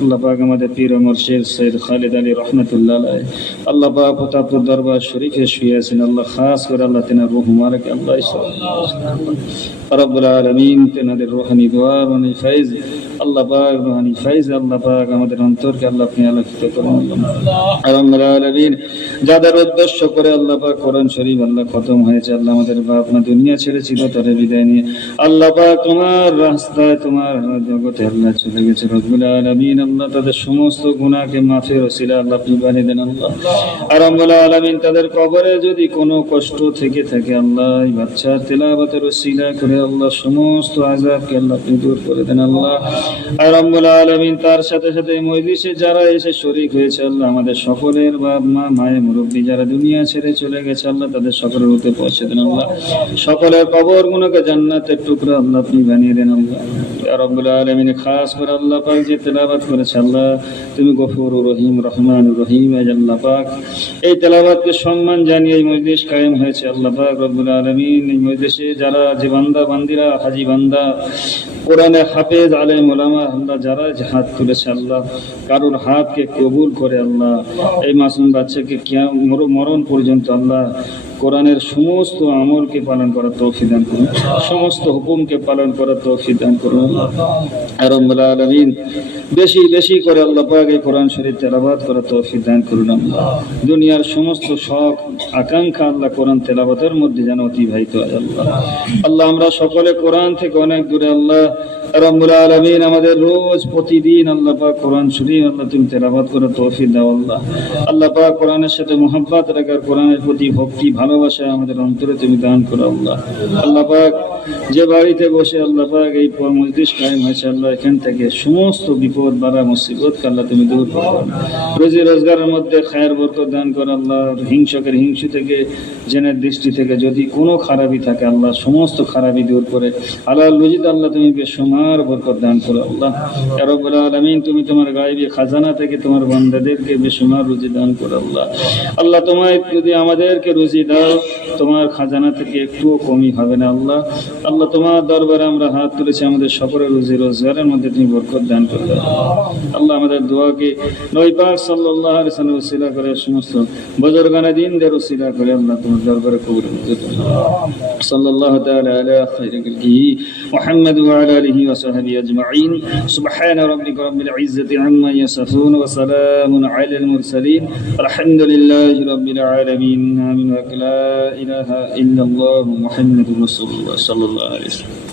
আল্লাহ পাক আমাদের পীর ও মুর্শিদ সৈয়দ খালিদ আলী রহমাতুল্লাহ আলাইহি আল্লাহ পাক প্রতাপপুর দরবার শরীফে শুয়ে আছেন আল্লাহ। খাস করে আল্লাহ তেনার রূহ মুবারক আল্লাহ রব্বুল আলামিন তেনাদের রূহানি দোয়া, রূহানি ফাইজ আল্লাহ পাক, রূহানি ফাইজ আল্লাহ পাক আমাদের অন্তরকে আল্লাহ আপনি আলোকিত করুন আল্লাহ। রব্বুল আলামিন, যাদের উদ্দেশ্য করে আল্লাহ পাক কোরআন শরীফ আল্লাহ খতম হয়েছে আল্লাহ, আমাদের বাপ মা দুনিয়া ছেড়ে চিরতরে বিদায় নিয়ে আল্লাহ পাক তোমার রাস্তায় তোমার জগতে আল্লাহ চলে গেছে। রব্বুল আলামিন আল্লাহ তাদের সমস্ত গুনাহকে মাফের ওসিলা আল্লাহ আপনি বানিয়ে দেন আল্লাহ। আর রব্বুল আলামিন তাদের কবরে যদি কোনো কষ্ট থেকে থাকে আল্লাহ, এই বাচ্চার তেলাওয়াতের ওসিলা করে আল্লাহ সমস্ত আযাবকে আল্লাহ আপনি দূর করে দেন আল্লাহ। আর রব্বুল আলামিন তার সাথে সাথে মজলিসে যারা এসে শরীক হয়েছে আল্লাহ, আমাদের সকলের বাপ মা, মায়ে মুরব্বী যারা দুনিয়া ছেড়ে চলে গেছে আল্লাহ, তাদের সকলের রূহে পৌঁছে দেন আল্লাহ। সকলের কবরগুলোকে জান্নাতের টুকরা আল্লাহ আপনি বানিয়ে দেন আল্লাহ। ইয়া রব্বুল আলামিন, খাস করে আল্লাহ পাক যে তেলাওয়াত করেছে আল্লাহ, তুমি গফুরুর রহিম, রহমানুর রহিম। আল্লাহ পাক এই তেলাওয়াতকে সম্মান জানিয়ে এই মজলিস কায়েম হয়েছে আল্লাহ পাক। রব্বুল আলামিন, এই মজলিসে যারা যে বান্দা বান্দিরা, হাজি বান্দা, কোরআনে হাফেজ, আলেম ওলামা আল্লাহ যারা যে হাত তুলেছে আল্লাহ, কারোর হাতকে কবুল করে আল্লাহ এই মাসুম বাচ্চাকে মরণ পর্যন্ত আল্লাহ কোরআনের সমস্ত আমলকে পালন করার তৌফিক দান করুন, সমস্ত হুকুমকে পালন করার তৌফিক দান করুন। আর রব্বুল আলামিন, বেশি বেশি করে আল্লাহ পাক এই কোরআন শরীফ তেলাওয়াত করার তৌফিক দান করুন আল্লাহ। দুনিয়ার সমস্ত শখ আকাঙ্ক্ষা আল্লাহ কোরআন তেলাওয়াতের মধ্যে যেন অতিবাহিত হয় আল্লাহ। আল্লাহ আমরা সকলে কোরআন থেকে অনেক দূরে আল্লাহ। রব্বুল আলামিন, আমাদের রোজ প্রতিদিন আল্লাহ পাক কোরআন শরীফ আল্লাহ তুমি তেলাওয়াত করার তৌফিক দাও আল্লাহ। আল্লাহ পাক কোরআনের সাথে মুহাব্বত রাখার, কোরআনের প্রতি ভক্তি ভালোবাসা আমাদের অন্তরে তুমি দান করো আল্লাহ। আল্লাহ পাক যে বাড়িতে বসে আল্লাহ পাক এই মজলিস কায়েম হয়েছে আল্লাহ, এখান থেকে সমস্ত বিপদ বালা মুসিবতকে আল্লাহ তুমি দূর করো। রুজি রোজগারের মধ্যে খায়ের বরকত দান করো আল্লাহ। হিংসকের হিংসু থেকে, জেনের দৃষ্টি থেকে যদি কোনো খারাপি থাকে আল্লাহ, সমস্ত খারাপি দূর করে হালাল রুজিতে আল্লাহ তুমি বেশুমার বরকত দান করো আল্লাহ। ইয়া রব্বুল আলামিন, তুমি তোমার গায়বী খাজানা থেকে তোমার বান্দাদেরকে বেশুমার রুজি দান করো আল্লাহ। আল্লাহ তোমায় যদি আমাদেরকে রুজি দাও, তোমার খাজানা থেকে একটুও কমই হবে না আল্লাহ। আল্লাহ তোমার দরবারে আমরা হাত তুলেছি, আমাদের সকলের রুজি রোজগারের মধ্যে তুমি বরকত দান করবে আল্লাহ। আমাদের দোয়াকে নবী পাক সাল্লাল্লাহু আলাইহি ওয়াসাল্লাম ওসিলা করে, সমস্ত বুজুর্গানে দ্বীনদের ওসিলা করে আল্লাহ তোমার দরবারে কবুল করুন। সাল্লাল্লাহু তাআলা আলা খায়রিল খালকি মুহাম্মদ ওয়া আলা আলিহি ওয়া সাহবিহি আজমাইন। সুবহানা রাব্বিকা রাব্বিল ইজ্জাতি আম্মা ইয়াসিফুন ওয়া সালামুন আলাল মুরসালিন। আলহামদুলিল্লাহি রাব্বিল আলামিন। আমিন। ওয়া লা ইলাহা ইল্লাল্লাহু মুহাম্মাদুর রাসূলুল্লাহ সাল্লাল্লাহু আলাইহি ওয়াসাল্লাম।